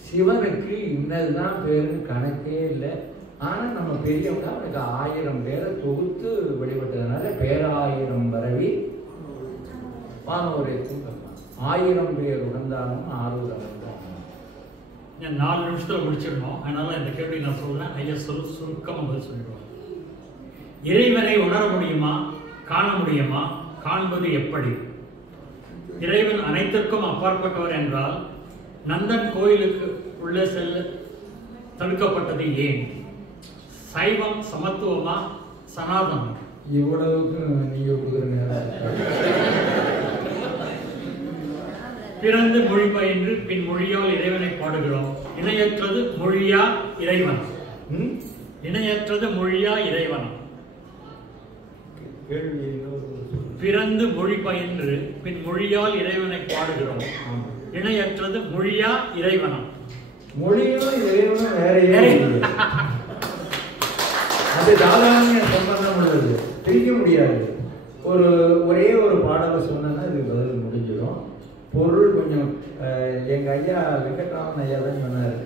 சிவனுக்கு இன்னதுதான் பேருன்னு கணக்கே இல்லை. ஆனா நம்ம பெரியவங்க அவனுக்கு 1000 பேரை தொகுத்து வழிபட்டதுனால பேராயிரம் பரவி வானோரை 1000 பேர் உணர்ந்தாலும் 600. 4 நிமிஷத்துல முடிச்சிடணும். அதனால இந்த கேள்வி நான் சொல்றேன். ஐயா சுருக்கமாக பதில் சொல்லிடுவாங்க. இறைவனை உணர முடியுமா, காண முடியுமா, காண்பது எப்படி? இறைவன் அனைத்திற்கும் அப்பாற்பட்டவர் என்றால் நந்தன் கோயிலுக்கு உள்ளே செல்ல தடுக்கப்பட்டது ஏன்? சைவம் சமத்துவமா, சனாதனம்? இவ்வளவுக்கு நீங்க கொடுக்குற நேரம் பிறந்து மொழி பயின்று பின் மொழியால் இறைவனை பாடுகிறோம். இணையற்றது மொழியா இறைவன். இணையற்றது மொழியா இறைவன். பிறந்து மொழி பயின்று பின் மொழியால் இறைவனை பாடுகிறோம். இணையற்றது மொழியா இறைவனம். மொழியும் இறைவனும் வேறையே. அது சாதாரண சம்பந்தம் உள்ளது, பிரிக்க முடியாது. ஒரே ஒரு பாடலை சொன்னா இது பதில் முடிஞ்சிடும். பொருள் கொஞ்சம் எங்க ஐயா வெங்கட்ராமன் ஐயா தான் சொன்னார்,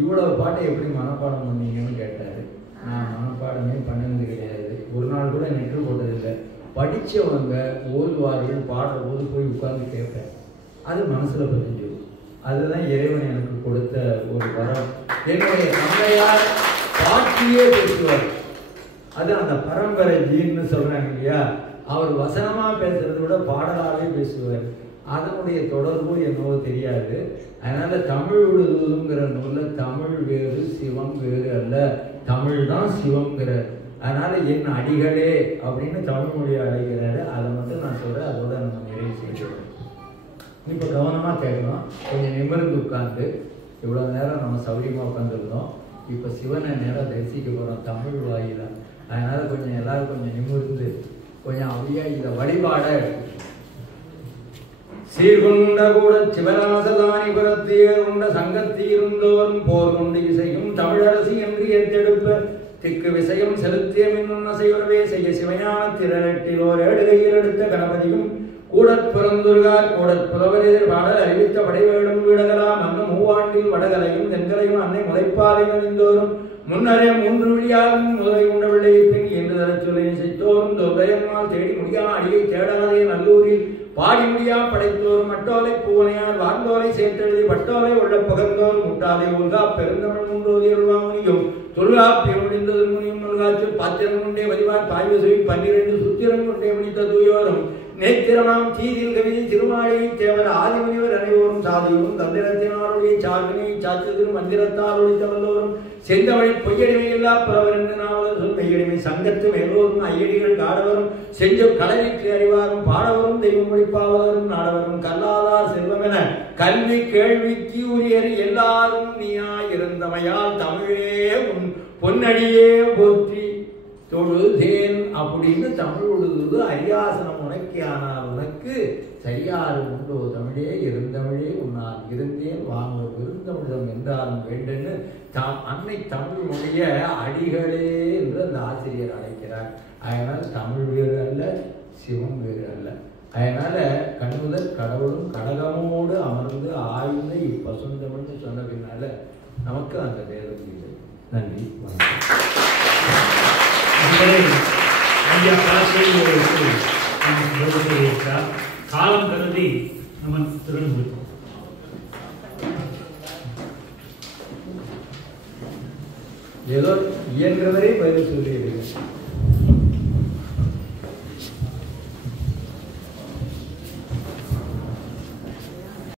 இவ்வளவு பாட்டை எப்படி மனப்பாடம் பண்ணீங்கன்னு கேட்டாரு. நான் மனப்பாடமே பண்ணது கிடையாது, ஒரு நாள் கூட நெற்று போட்டதில்லை. படித்தவங்க ஓதுவார்கள் பாடுற போது போய் உட்கார்ந்து கேட்பேன், அது மனசுல பதிஞ்சிடும். அதுதான் இறைவன் எனக்கு கொடுத்த ஒரு வரம். என்னுடைய தந்தையார் பாட்டியே பேசுவார், அது அந்த பரம்பரை ஜீன்னு சொல்றாங்க இல்லையா, அவர் வசனமா பேசுறதை விட பாடலாவே பேசுவார். அதனுடைய தொடர்பு என்னவோ தெரியாது. அதனால தமிழ் விடுதலுங்கிற நூல்ல தமிழ் வேறு சிவம் வேறு அல்ல, தமிழ் தான் சிவம்ங்கிறார். அதனால என் அடிகளே அப்படின்னு தமிழ் மொழியை அழைக்கிறாரு. அதை மட்டும் நான் சொல்றேன், அதோட நம்ம நிறைவு செய்யணும். இப்போ கவனமா கேட்கணும், கொஞ்சம் நிமிர்ந்து உட்கார்ந்து. இவ்வளவு நேரம் நம்ம சௌரியமா உட்காந்துருந்தோம், இப்போ சிவனை நேரம் தரிசிக்க போறோம் தமிழ் வாயில. அதனால கொஞ்சம் எல்லாரும் கொஞ்சம் நிமிர்ந்து கொஞ்சம் அப்படியே இந்த வழிபாட சீர்கொண்ட கூட சிவராசதானி புறத்தீர் உண்ட சங்கத்தீருந்தோறும் போர் கொண்டு இசையும் தமிழரசி என்று ஏற்றெடுப்ப திக்கு விஷயம் செலுத்திய மின்னுசையுறவே செய்ய சிவஞான திரட்டிலோர் ஏடுகையில் எடுத்த கணபதியும் கூடற் புறந்துருகார் கூடற் புறவரெதிர் பாடல் அறிவித்த படைவேடும் வீடகலாம் அன்னும் மூவாண்டில் வடகலையும் தென்கலையும் அன்னை முளைப்பாலின் அறிந்தோறும் முன்னரே மூன்று விழியாகும் முதலை உண்டவில்லை பின் என்று தரச் சொல்லி செய்தோறும் தொல்லையம்மாள் தேடி முடியா அடியை தேடாதே நல்லூரில் பாடி முடியா படைத்தோறும் மட்டோலை பூவனையார் வார்ந்தோலை சேர்த்தெழுதி பட்டோலை உள்ள புகழ்ந்தோர் முட்டாலை உள்கா பெருந்தமிழ் முன்றோதியருவாமுனியும் தொல்காப்பியம் முடிந்தது முனியும் நல்காற்றில் பாத்திரம் கொண்டே வரிவார் பாய்வசை 12 சுத்திரம் கொண்டே முடித்த தூயோரும் நேத்திரமாம் தீதில் கவிதை திருமாளிகை தேவர் ஆதிமுனிவர் அனைவரும் சாதியும் தந்திரத்தினாருடைய சார்பினை சாச்சதிரும் மந்திரத்தால் ஒழித்தவல்லோரும் செந்தவழி பொய்யடிமை இல்லா புலவர் என்று நாவலர் சொல் மெய்யடிமை சங்கத்து மேலோரும் ஐயடிகள் காடவரும் செஞ்ச கலவிக்கு அறிவாரும் பாடவரும் தெய்வம் ஒழிப்பாவலரும் நாடவரும் கல்லாதார் செல்வம் என கல்வி கேள்விக்கு உரியர் எல்லாரும் நீயாயிருந்தமையால் தமிழே உன் பொன்னடியே போற்றி தொழுதேன் அப்படின்னு தமிழ் உழுது அரியாசனம் உனக்கு ஆனால் உனக்கு சரியாறு உண்டோ தமிழே இருந்தமிழே உன்னால் இருந்தேன் வாங்க விருந்தமிழம் என்றாலும் வேண்டுன்னு அன்னை தமிழ் மொழிய அடிகளே என்று அந்த ஆசிரியர் அழைக்கிறார். அதனால் தமிழ் வேறு அல்ல, சிவம் வேறு அல்ல. அதனால கண்ணுதல் கடவுளும் கடகமோடு அமர்ந்து ஆய்ந்து இப்பசுந்தமிழ்னு சொன்ன பின்னால நமக்கு அந்த வேதம் இல்லை. நன்றி, வணக்கம். காலம் கருதி நம்ம திரும்ப ஏதோ இயன்றவரை பதில் சொல்லியிருக்கேன்.